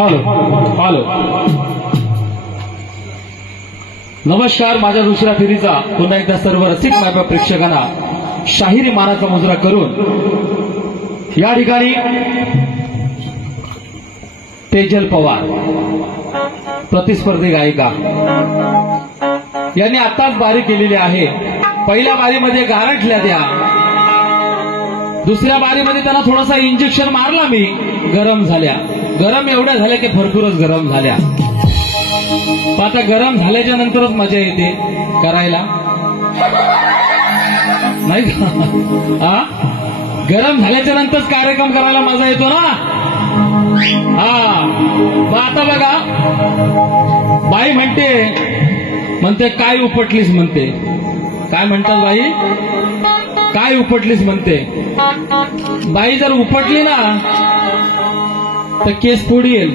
हॅलो. नमस्कार. माझ्या दुसऱ्या फेरीचा पुन्हा एकदा सर्व रसिक मायबाप प्रेक्षकांना शाहिरी मानाचा मुजरा करून या ठिकाणी तेजल पवार प्रतिस्पर्धी गायिका यांनी आताच बारी केलेली आहे. पहिल्या बारीमध्ये गारठल्या त्या, दुसऱ्या बारीमध्ये त्यांना थोडासा इंजेक्शन मारला मी, गरम झाल्या. गरम एवढ्या झाल्या की भरपूरच गरम झाल्या. आता गरम झाल्याच्या नंतरच मजा येते करायला, नाही का? गरम झाल्याच्या नंतरच कार्यक्रम करायला मजा येतो ना. मग आता बघा, बाई म्हणते काय उपटलीस म्हणते. काय म्हणतात बाई? काय उपटलीस म्हणते. बाई जर उपटली ना तर केस पुढे येईल.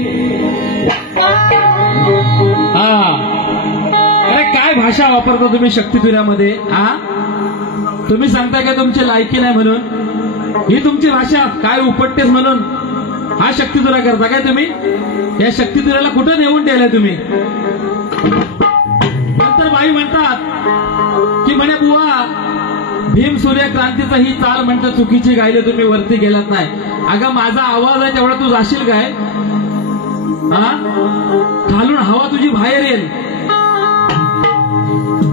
अरे काय भाषा वापरता तुम्ही शक्तिपिरामध्ये. तुम्ही सांगताय का तुमची लायकी नाही म्हणून? ही तुमची भाषा. काय उपटतेस म्हणून हा शक्तितुरा करता काय तुम्ही? या शक्तितुऱ्याला कुठं नेऊन ठेवलाय तुम्ही? नंतर बाई म्हणतात की म्हणे बुवा भीम सूर्यक्रांतीचा ही चाल म्हणतं चुकीची गायली, तुम्ही वरती गेलात नाही. अगं माझा आवाज आहे तेवढा तू जाशील काय? खालून हवा तुझी बाहेर येईल.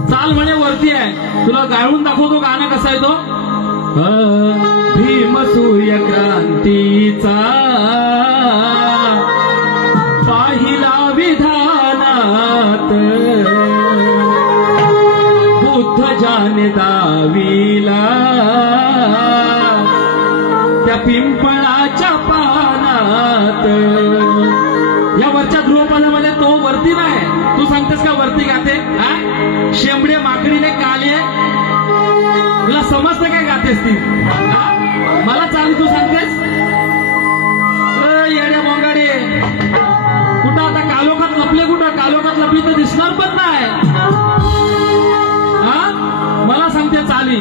चाल म्हणे वरती आहे, तुला गाळून दाखवतो गाणं कसं आहे तो. भीम सूर्यक्रांतीचा पाहिला विधानात बुद्ध जाने दाविला त्या पिंपळाच्या पानात. या वरच्या ध्रुवपदामध्ये तो वरती नाही. तू सांगतेस का वरती गाते? शेंबडे माकडीने काले, तुला समजतं काय गातेस ती? मला चाल तू सांगतेस येड्या मोंगाडे. कुठं आता कालोखात लपले? कुठं कालोखात लपली तर दिसणार पण नाही. मला सांगते चाली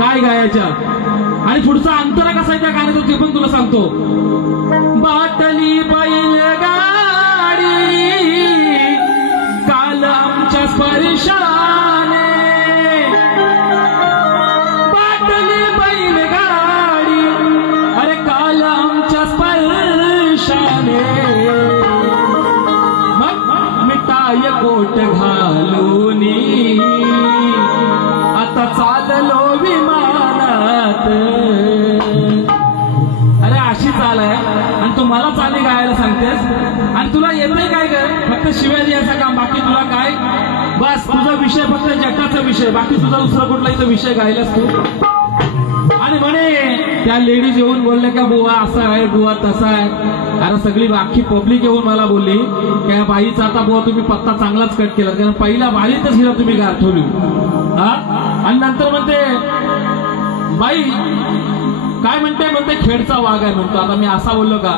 काय गायच्या, आणि पुढचा अंतर कसा आहे त्या गाण्याचं ते पण तुला सांगतो. बाटली बैलगाडी काल आमच्या स्पर्शाने, बाटली बैलगाडी अरे काल आमच्या स्पर्शाने, मग मिठाय कोट घालूनी आता चाललो विमानात. अरे अशी चाल आहे आणि तू मला चाली गायला सांगतेस. आणि तुला येतंय काय ग? फक्त शिव्या द्यायचं काम, बाकी तुला काय? बस तुझा विषय फक्त जटाचा विषय, बाकी तुझा दुसरा कुठला इथं विषय गायलास तू. आणि म्हणे त्या लेडीज येऊन बोलले का बुवा असा आहे, बुवा तसा आहे. अरे सगळी अख्खी पब्लिक येऊन मला बोलली की बाईचा आता बुवा तुम्ही पत्ता चांगलाच कट केला, कारण पहिल्या बारीतच हिला तुम्ही गारठवली. आणि नंतर म्हणते बाई काय म्हणते खेडचा वाघ आहे म्हणतो. आता मी असा बोललो का?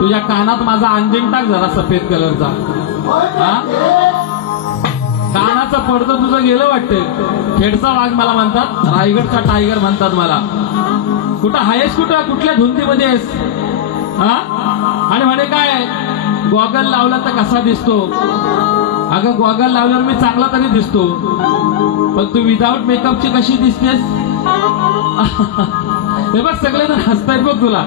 तुझ्या कानात माझा अंजन टाक जरा सफेद कलरचा. कानाचं पडतं तुझं गेलं वाटते. खेडचा वाघ मला म्हणतात, रायगडचा टायगर म्हणतात मला. कुठं आहेस? कुठल्या धुंदीमध्ये आहेस? आणि म्हणे काय गॉगल लावला तर कसा दिसतो? अगं गॉगल लावल्यावर मी चांगला तरी दिसतो, पण तू विदाऊट मेकअपची कशी दिसतेस? हे बघ सगळे जण हसतायत बघ तुला.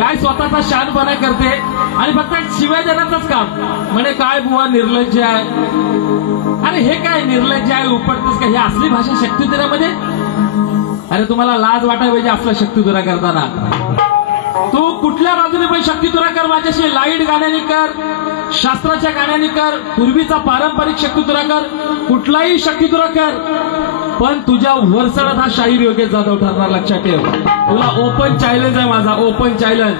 काय स्वतःचा शानपणा करते आणि फक्त शिवाय जणांचंच काम. म्हणे काय बुवा निर्लज्ज आहे. अरे हे काय निर्लज्ज आहे, उपटतेस का? ही असली भाषा शक्तिधुरामध्ये? अरे तुम्हाला लाज वाटायला पाहिजे असला शक्तिधुरा करताना. तू कुठल्या बाजूने पण शक्तिधुरा कर, माझ्याशी लाईट गाण्याने कर, शास्त्राच्या गाण्याने कर, पूर्वीचा पारंपरिक शक्तिधुरा कर, कुठलाही शक्तिधुरा कर, पण तुझ्या वरचढत हा शाहीर योगेश जाधव ठरणार, लक्षात ठेव. तुला ओपन चॅलेंज आहे माझा, ओपन चॅलेंज.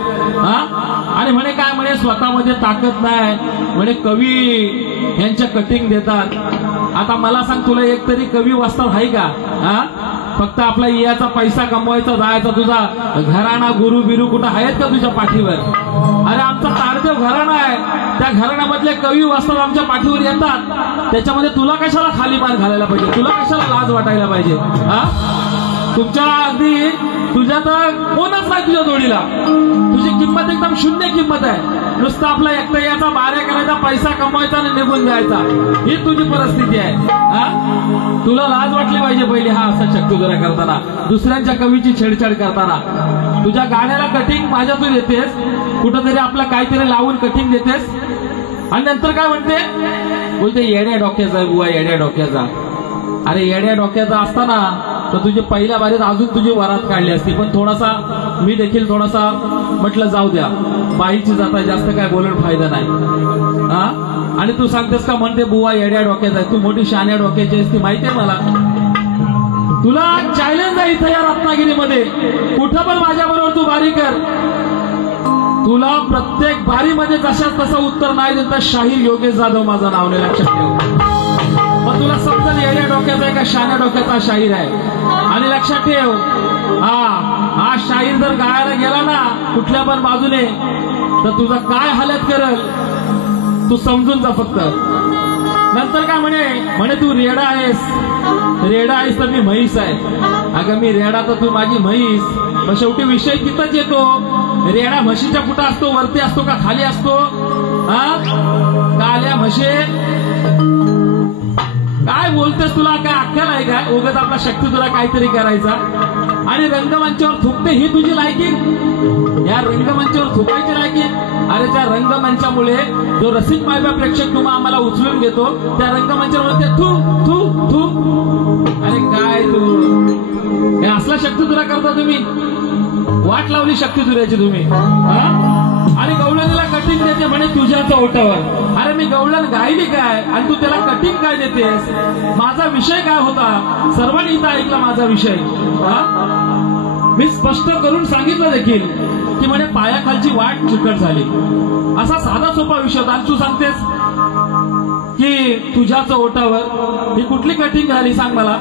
आणि म्हणे काय म्हणे स्वतःमध्ये ताकद नाही म्हणे, कवी यांच्या कटिंग देतात. आता मला सांग, तुला एक तरी कवी वास्तव आहे का? फक्त आपला याचा पैसा कमवायचा, जायचा. तुझा घराणा गुरु बिरू कुठं आहेत का तुझ्या पाठीवर? अरे आमचा तारदेव घराणा आहे, त्या घराण्यामधले कवी वास्तव आमच्या पाठीवर येतात. त्याच्यामध्ये तुला कशाला खाली मान घालायला पाहिजे? तुला कशाला लाज वाटायला पाहिजे? तुमच्या अगदी तुझ्या तर कोणच नाही तुझ्या जोडीला, तुझी किंमत एकदम शून्य किंमत आहे. नुसतं आपला एकटा याचा, बाऱ्या करायचा, पैसा कमवायचा आणि निघून जायचा, ही तुझी परिस्थिती आहे. हा, तुला लाज वाटली पाहिजे पहिली हा असा चक्कूदुरा करताना, दुसऱ्यांच्या कवीची छेडछाड करताना. तुझ्या गाण्याला कटिंग माझ्या तू देतेस, कुठंतरी आपलं काहीतरी लावून कटिंग देतेस आणि नंतर काय म्हणते, बोलते येड्या डोक्याचा बुवा, येड्या डोक्याचा. अरे येड्या डोक्याचा असताना तर तुझी पहिल्या बारीत अजून तुझी वरात काढली असती, पण थोडासा मी देखील थोडासा म्हटलं जाऊ द्या, बाईची जाता जास्त काय बोलून फायदा नाही. हा, आणि तू सांगतेस का म्हणते बुवा येड्या डोक्याचा आहे, तू मोठी शान्या डोक्याची आहेस ती माहिती आहे मला. तुला चॅलेंज आहे इथं या रत्नागिरीमध्ये, कुठं पण माझ्याबरोबर तू बारी कर, तुला प्रत्येक बारीमध्ये जशाच तसं उत्तर नाही देता शाहीर योगेश जाधव माझं नाव नाही, लक्षात ठेव. मग तुला समजेल येड्या डोक्याचा आहे का शान्या डोक्याचा शाहीर आहे. आणि लक्षात ठेव, हा शाहीर जर गायला गेला ना कुठल्या पण बाजूने तर तुझा काय हालत करल तू समजून जा फक्त. नंतर काय म्हणे तू रेडा आहेस तर मी म्हैस आहे. अगं मी रेडा तर तू माझी म्हैस. मग शेवटी विषय तिथंच येतो, रेडा म्हशीच्या कुठं असतो, वरती असतो का खाली असतो. हा, काल्या म्हशे काय बोलतेस, तुला काय अक्कल आहे काय, उगाच आपला शक्ती तुला काहीतरी करायचा आणि रंगमंचावर थुकते ही तुझी लायकी. या रंगमंचावर थुकायची लायकी. अरे त्या रंगमंचामुळे जो रसिक मायबा प्रेक्षक तुम्हा आम्हाला उचलून घेतो त्या रंगमंचावर ते थू थू थू. अरे काय तू हे असला शक्ती तुला करता तुम्ही, वाट लावली शक्ती तुऱ्याची तुम्ही. आणि गवळणीला कटिंग देते म्हणे तुझ्याच ओठावर. अरे मी गवळण गायली काय आणि तू त्याला कटिंग काय देतेस. माझा विषय काय होता सर्वांनी इथं ऐकला माझा विषय. मी स्पष्ट करून सांगितलं देखील की म्हणे पायाखालची वाट चिकट झाली, असा साधा सोपा विषय होता. आणि तू सांगतेस की तुझ्याच ओठावर, ही कुठली कटिंग झाली सांग मला.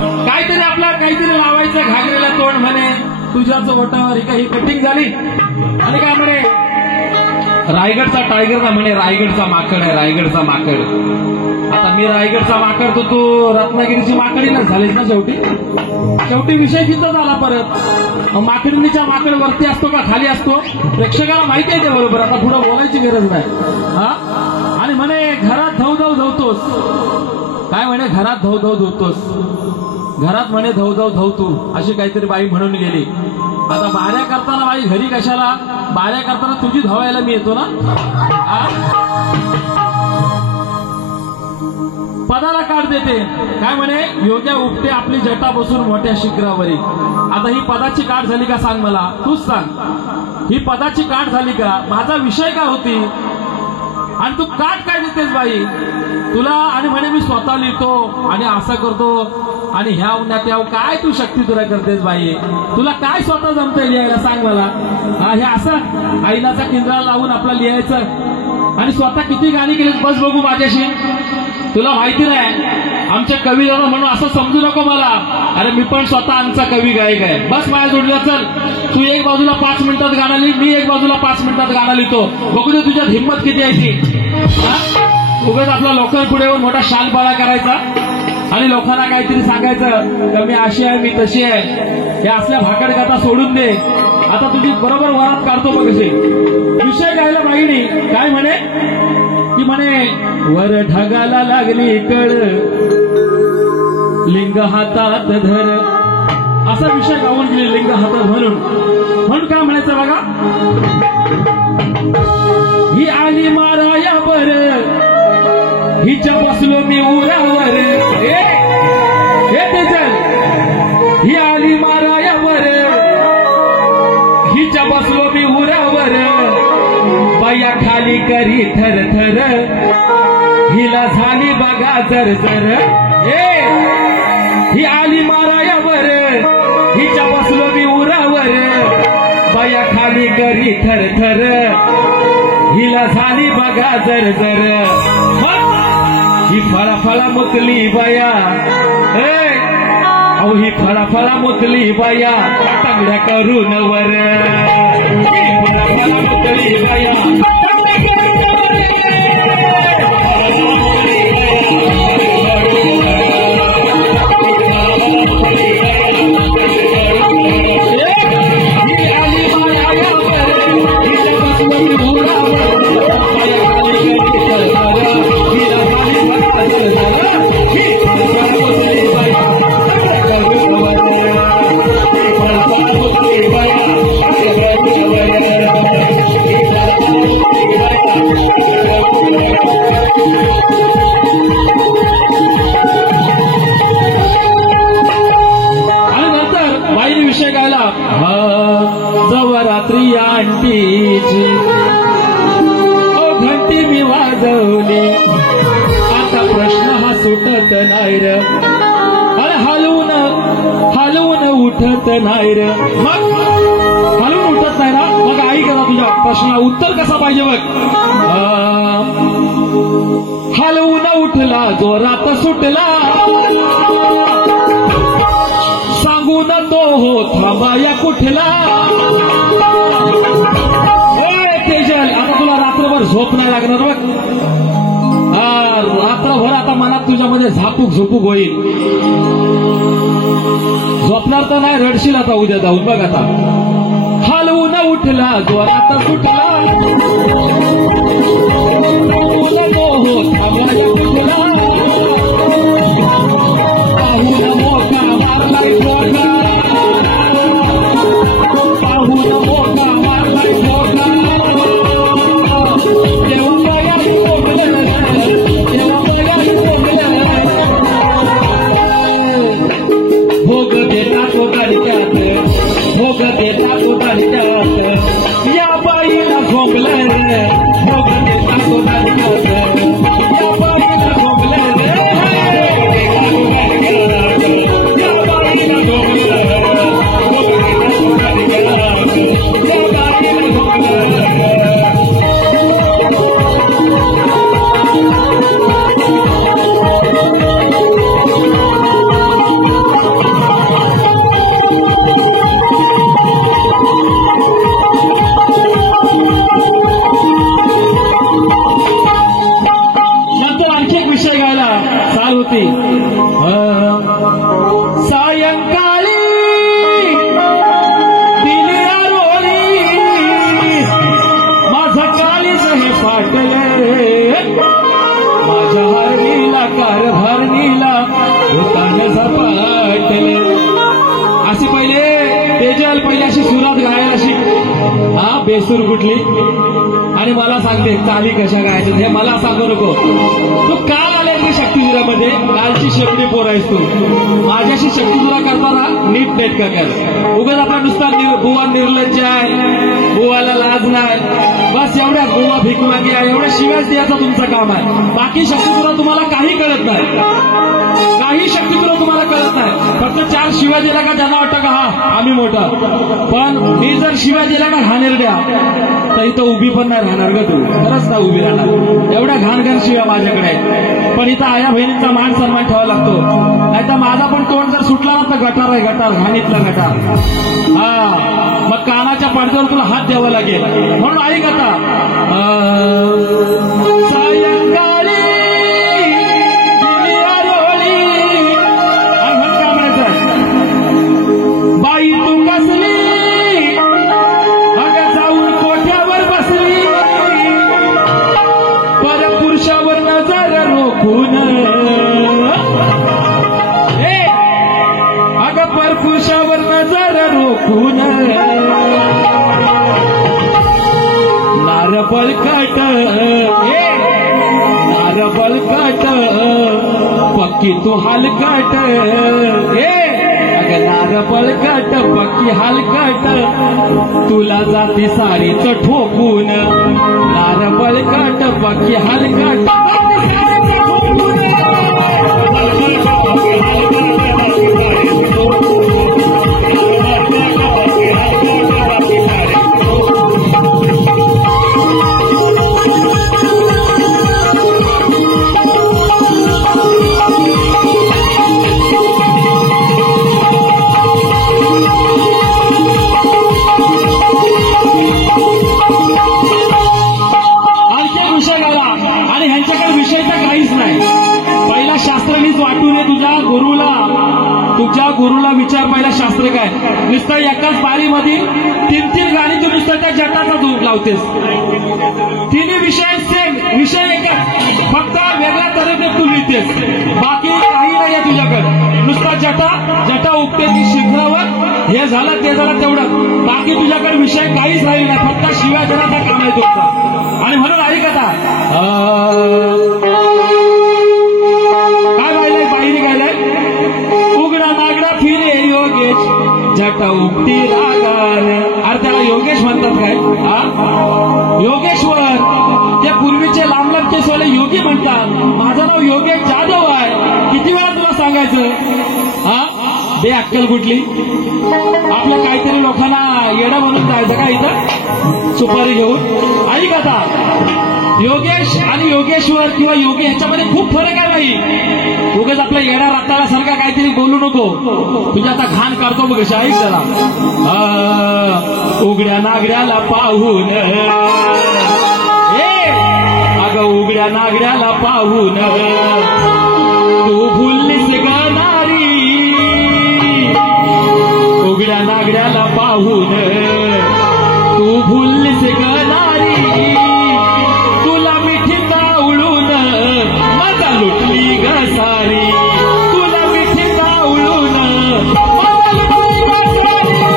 काहीतरी आपला काहीतरी लावायचं घागरेला तोंड म्हणे तुझ्याच ओठावर, ही काही कटिंग झाली. आणि काय म्हणे रायगडचा टायगर ना म्हणे रायगडचा माकड आहे, रायगडचा माकड. आता मी रायगडचा माकड तर तू रत्नागिरीची माकडी ना झालीस ना शेवटी विषय तिथं झाला परत. माकडीच्या माकड वरती असतो का खाली असतो प्रेक्षकाला माहिती आहे ते बरोबर, आता पुढे बोलायची गरज नाही. हा, आणि म्हणे घरात धवधव धवतोस. काय म्हणे घरात धवधव धवतोस, घरात म्हणे धवधव धवतू अशी काहीतरी बाई म्हणून गेली. आता बाऱ्या करताना बाई घरी कशाला, बाऱ्या करताना तुझी धवायला मी येतो ना. पदाला काढ देते. काय म्हणे योग्य उपटे आपली जटा बसून मोठ्या शिखरावरी. आता ही पदाची काढ झाली का सांग मला, तूच सांग. ही पदाची काढ झाली का, माझा विषय काय होती आणि तू काढ काय देतेस बाई तुला. आणि म्हणे मी स्वतः लिहितो आणि असं करतो आणि ह्या उन्हात याव. काय तू शक्ती तुला करतेस बाई, तुला काय स्वतः जमतंय लिहायला सांग मला. हे असं आईनाचा किंद्रा लावून आपला लिहायचं आणि स्वतः किती गाणी केली बस बघू माझ्याशी. तुला माहिती नाही आमचे कवी दादा म्हणून असं समजू नको मला. अरे मी पण स्वतः आमचा कवी गायक आहे, बस माझ्या जोडीला चल. तू एक बाजूला 5 मिनिटात गाणं लिही, मी एक बाजूला 5 मिनिटात गाणं लिहितो, बघू दे तुझ्यात हिंमत किती आहे ती. उगाच आपला लोकांपुढे पुढे मोठा शालबाळा करायचा आणि लोकांना काहीतरी सांगायचं का मी अशी आहे मी तशी आहे. हे असल्या भाकड कथा सोडून दे. आता तुझी बरोबर वरात काढतो बघ कशी. विषय गायला बाईनी काय म्हणे की म्हणे वर ढगाला लागली कळ लिंग हातात धर, असा विषय गाऊन गेली लिंग हातात म्हणून काय म्हणायचं बघा. ही आली माराया बर हिच्या बसलो मी उरावर. ही आली मारायावर हिच्या बसलो मी उरावर. बाया खाली करी थर थर हिला झाली बघा जर जर. ही आली मारायावर हिच्या बसलो मी उरावर. बाया खाली करी थर थर हिला झाली बघा जर जर. ही फळा फळा मुतली बाया, अहो ही फळा फळा मुतली बाया तांगड्या करून वर. ही फळा फळा मुतली बाया विषय गायला जव रात्री आणटीची घंटी मी वाजवली आता प्रश्न हा सुटत नाही र अरे हलवून उठत नाही र मग हलवून उठत नाही ना मग आई करा तुझ्या प्रश्नाला उत्तर कसा पाहिजे बघ हलवून उठला जोरात सुटला सांगून तो हो थांबाया कुठला तेजल आता तुला रात्रभर झोप नाही लागणार बघ रात्रभर आता मनात तुझ्यामध्ये झापूक झोपूक होईल झोपणार तर नाही रडशील आता उद्या जाऊन बघ आता हलवून उठला जोरात सुटला हो थांबाया कुठला मोठा मारलाय मोठा मोठा मारलाय मोठा भोग देता तो गाडीच्यात भोग देता तो गाडीच्यात या बाईला झोंबलं रे भोग देता तो गाडीच्यात या बाईला झोंबलं रे या बाईला झोंबलं भोग देता तो गाडीच्यात या बाईला झोंबलं होती सायंकाळी दिली आरोळी माझा काळीच हे फाटले माझ्या हरणीला कारभारणीला होताने झपाटले अशी पहिले तेजल पहिले अशी सुरात गायला अशी बेसूर कुठली आणि मला सांगते चाली कशा गायच्या हे मला सांगू नको तू काल आले ती शक्तिजुरामध्ये कालची शेवटी पोरायस तू माझ्याशी शक्तिजुरा करताना नीट नेटका कर उगाच आपला नुसता बुवा निर्लज्ज आहे बुवाला लाज नाही बस एवढ्या बुवा भीक मागे आहे एवढ्या शिव्याच द्यायचं तुमचं काम आहे बाकी शक्तिजुरा तुम्हाला काही कळत नाही काही शक्तिजुरा तुम्हाला कळत नाही फक्त 4 शिव्या दिला का त्यांना वाटतं का हा आम्ही मोठा पण मी जर शिव्या दिला ना घाणेरड्या तर इथं उभी पण नाही राहणार ग तू खरंच ना उभी राहणार एवढ्या घाण शिव्या माझ्याकडे पण इथं आया बहिणींचा मान सन्मान ठेवावा लागतो नाही तर माझा पण तोंड जर सुटला ना तर गटार आहे गटार घाणीतला गटार मग कानाच्या पडद्यावर तुला हात द्यावा लागेल म्हणून ऐक आता सायंकाळी बाई तू कसली अगं जाऊन कोठ्यावर बसली परपुरुषावर नजर रोखून अगं परपुरुषावर नजर रोखून नार बळकट नार बळकट पक्की तू हलकट नार बळकट पक्की हलकट तुला जाती सारीच ठोकून नार बळकट पक्की हलकट गुरुला विचार पहिला शास्त्र काय नुसतं एकाच बारीमध्ये 3 गाणी तू नुसतं त्या जटाचा धूप लावतेस तिन्ही विषय सेम विषय एकच फक्त वेगळ्या तऱ्हेने तू लिहितेस बाकी काही नाही आहे तुझ्याकडे नुसता जटा उपते ती शिखरावर हे झालं ते झालं तेवढं बाकी तुझ्याकडे विषय काहीच राहील नाही फक्त शिव्या देण्याचा काम आहे तुमचा आणि म्हणून ऐक आता काय गायलंय बाईने गायलंय उघडा नागडा फिरे योगेश जट उपटी रागान. अरे त्याला योगेश म्हणतात काय? योगेश्वर. ते पूर्वीचे लांब लांब केसवाले योगी म्हणतात. माझं नाव योगेश जाधव आहे. किती वेळा तुला सांगायचं? बे अक्कल कुठली? आपल्या काहीतरी लोकांना येडा म्हणून जायचं का इथं सुपारी घेऊन? ऐक आता, योगेश आणि योगेश्वर किंवा योगी ह्याच्यामध्ये खूप फरक आहे बाई. उगाच आपल्या येडा राताळासारखा काहीतरी बोलू नको. तुझ्या आता घाण काढतो बघ कशा. ऐक जरा. उघड्या नागड्याला पाहून, अगं उघड्या नागड्याला पाहून तू भुललीस ग नारी. उघड्या नागड्याला पाहून तू भुललीस ग नारी. तुला मिठी चावळून माझा लुटली ग सारी. तुला मिठी चावळून माझा लुटली ग सारी.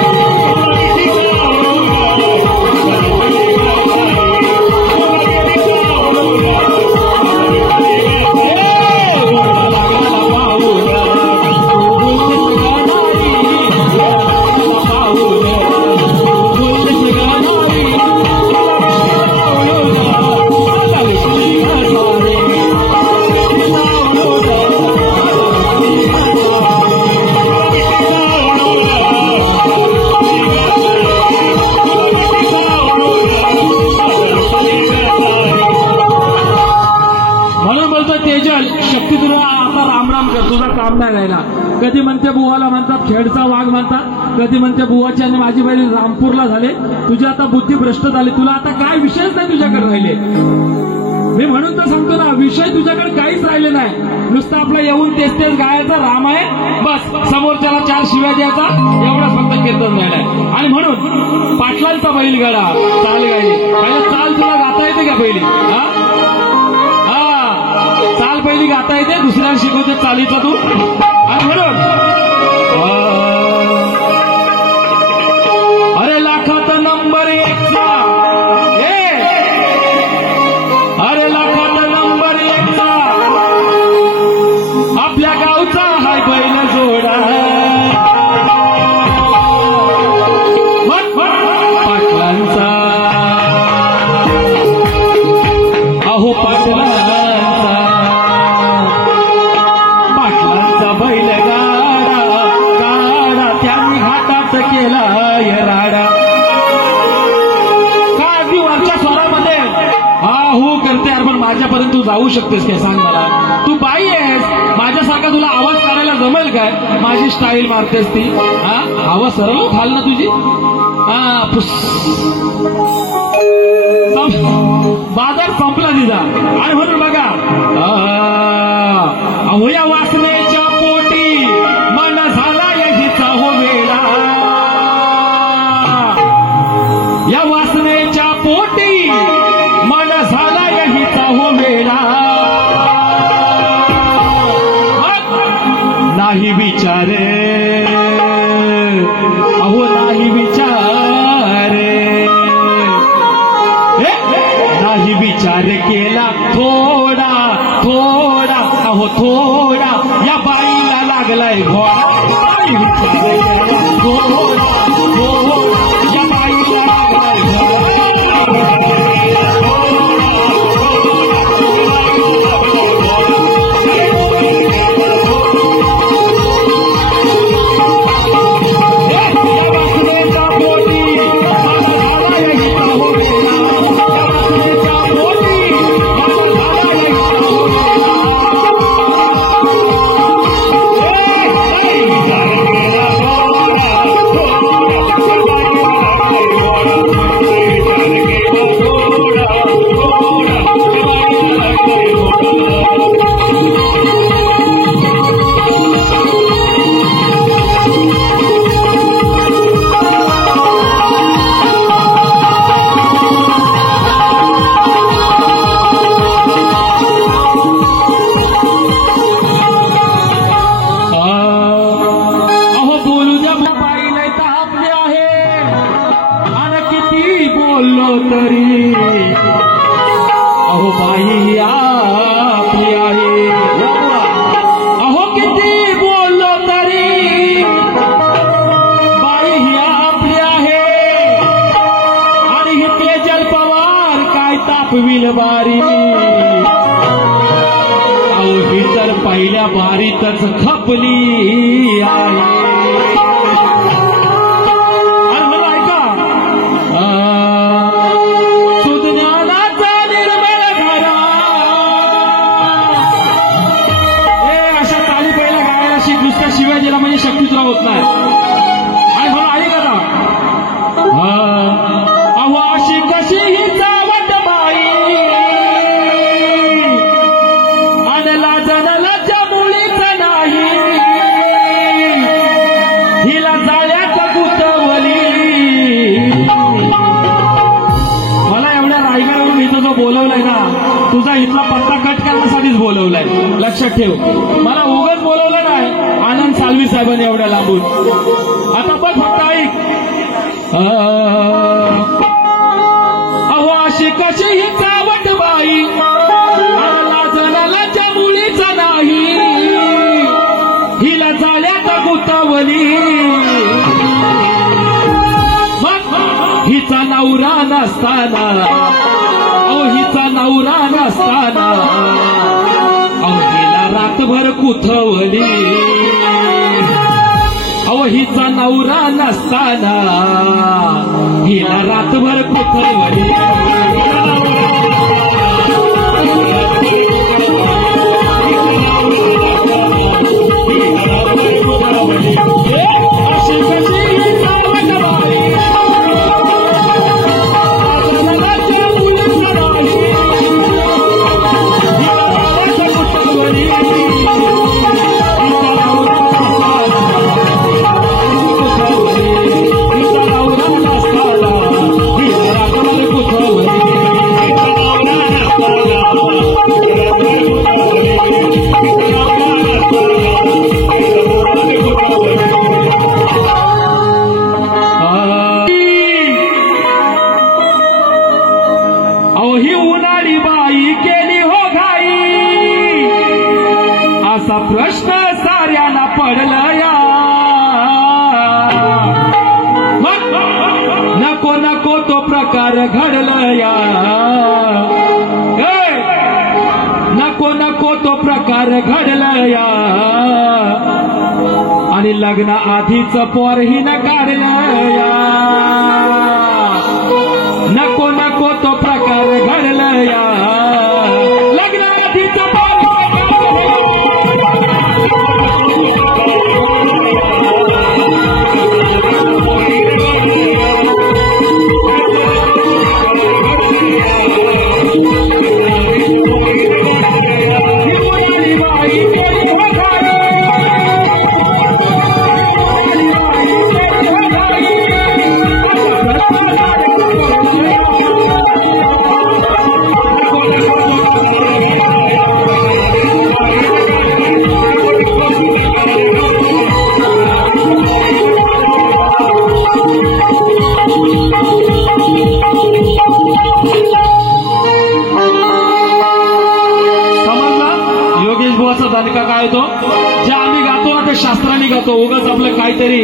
कधी म्हणते बुवाला म्हणतात खेडचा वाघ म्हणतात. कधी म्हणते बुवाची आणि माझी बहीण रामपूरला झाले. तुझी आता बुद्धी भ्रष्ट झाली. तुला आता काय विषयच नाही तुझ्याकडे राहिले. मी म्हणून तर सांगतो ना, विषय तुझ्याकडे काहीच राहिले नाही. नुसतं आपला येऊन तेच तेच गायचा राम आहे बस. समोरच्याला 4 शिव्या द्यायचा एवढाच फक्त कीर्तन झालाय. आणि म्हणून पाटलांचा बैलगाडा चाल गाडी. पहिला चाल तुला गाता येते का पहिली? चाल पहिली गाता येते, दुसऱ्याला शिकवते चालीचा तू. आणि म्हणून अरे लाखात नंबर 1चा, अरे लाखात नंबर 1चा आपल्या गावचा हाय बैल जोडा. पाटलांचा अहो पाटलांचा बैलगाडा गाडा त्यांनी हातात केला राडा. काय अगदी वरच्या स्वरामध्ये हो करते. अरे पण माझ्यापर्यंत तू जाऊ शकतेस काय? सांग मला. तू बाई आहेस, माझ्यासारखा तुला आवाज करायला जमेल काय? माझी स्टाईल मारतेस ती. आवाज सरळ खाल ना तुझी. बाजार संपला तिचा. आणि म्हणून बघा, अहो या वासनेच्या पोटी मन झाला हिचा हो वेळा. या वासनेच्या पोटी मन झाला हिचा हो वेळा. नाही विचारे, अहो नाही विचारे, नाही विचार केला थोडा थोडा, अहो थोडा या बाईला लागलाय घोडा. विचार केला थोडा थोडा या बाईला लागलाय घोडा. कापविल बारी अहो ही तर पहिल्या बारीतच खपली आहे. अरे मला ऐका सुज्ञानाचा निर्मळ घरा अशा ताली पहिल्या गायला शिक. नुसत्या शिवाय दिला म्हणजे शक्ती तुला होत नाही. आणि मला ऐका अहो अशी कशी ही चावट बाई आणला जणलाच्या मुळीच नाही हिला जाळ्यात गुतवली. मला एवढ्या रायगडावरून इथं जो बोलवलाय ना तुझा इथला पत्ता कट करण्यासाठीच बोलवलाय. लक्षात ठेव. मला उगाच बोलवलं नाही आनंद सालवी साहेबांनी एवढ्या लांबून. आता बघ फक्त ऐक. अहो अशी कशी ही चावट बाई आणला जणालाच्या मुळीचा नाही हिला जाळ्यात गुतवली. हिचा नवरा नसताना अहो हिचा नवरा नसताना अहो हिला रातभर कुथवली. अहो हिचा नवरा नसताना हिला रातभर कुथवली. अशी कशी ही चावट बाई जणालाच्या मुळीच नाही हिला रातभर कुथवली. अहो ही उन्हाळी बाई केली हो घाई असा प्रश्न साऱ्यांना पडला या. नको नको तो प्रकार घडला या. नको नको तो प्रकार घडला या आणि लग्न आधीच पोरही न काढलं या. नको नको तो प्रकार घडला या लग्न आधीच दणका काय होतो जे आम्ही गातो ना ते शास्त्राने गातो. उगाच आपलं काहीतरी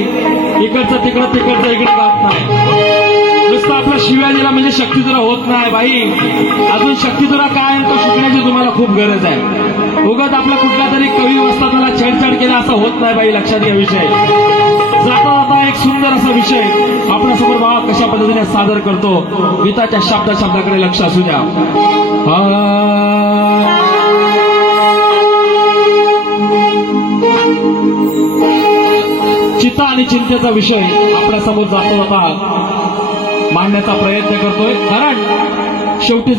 इकडचं तिकडं तिकडचं इकडे गात नाही. नुसतं आपलं शिव्या दिला म्हणजे शक्ती तुला होत नाही बाई. अजून शक्ती तुला काय आहे तो शिकण्याची तुम्हाला खूप गरज आहे. उगाच आपला कुठला तरी कवी वस्तादाला छेडछाड केला असं होत नाही बाई. लक्षात घ्या विषय. जाता जाता एक सुंदर असा विषय आपल्यासमोर बाबा कशा पद्धतीने सादर करतो. गीताच्या शब्दाकडे लक्ष असू द्या. चिंता आणि चिंतेचा विषय आपल्यासमोर जाता जाता मांडण्याचा प्रयत्न करतोय. कारण शेवटी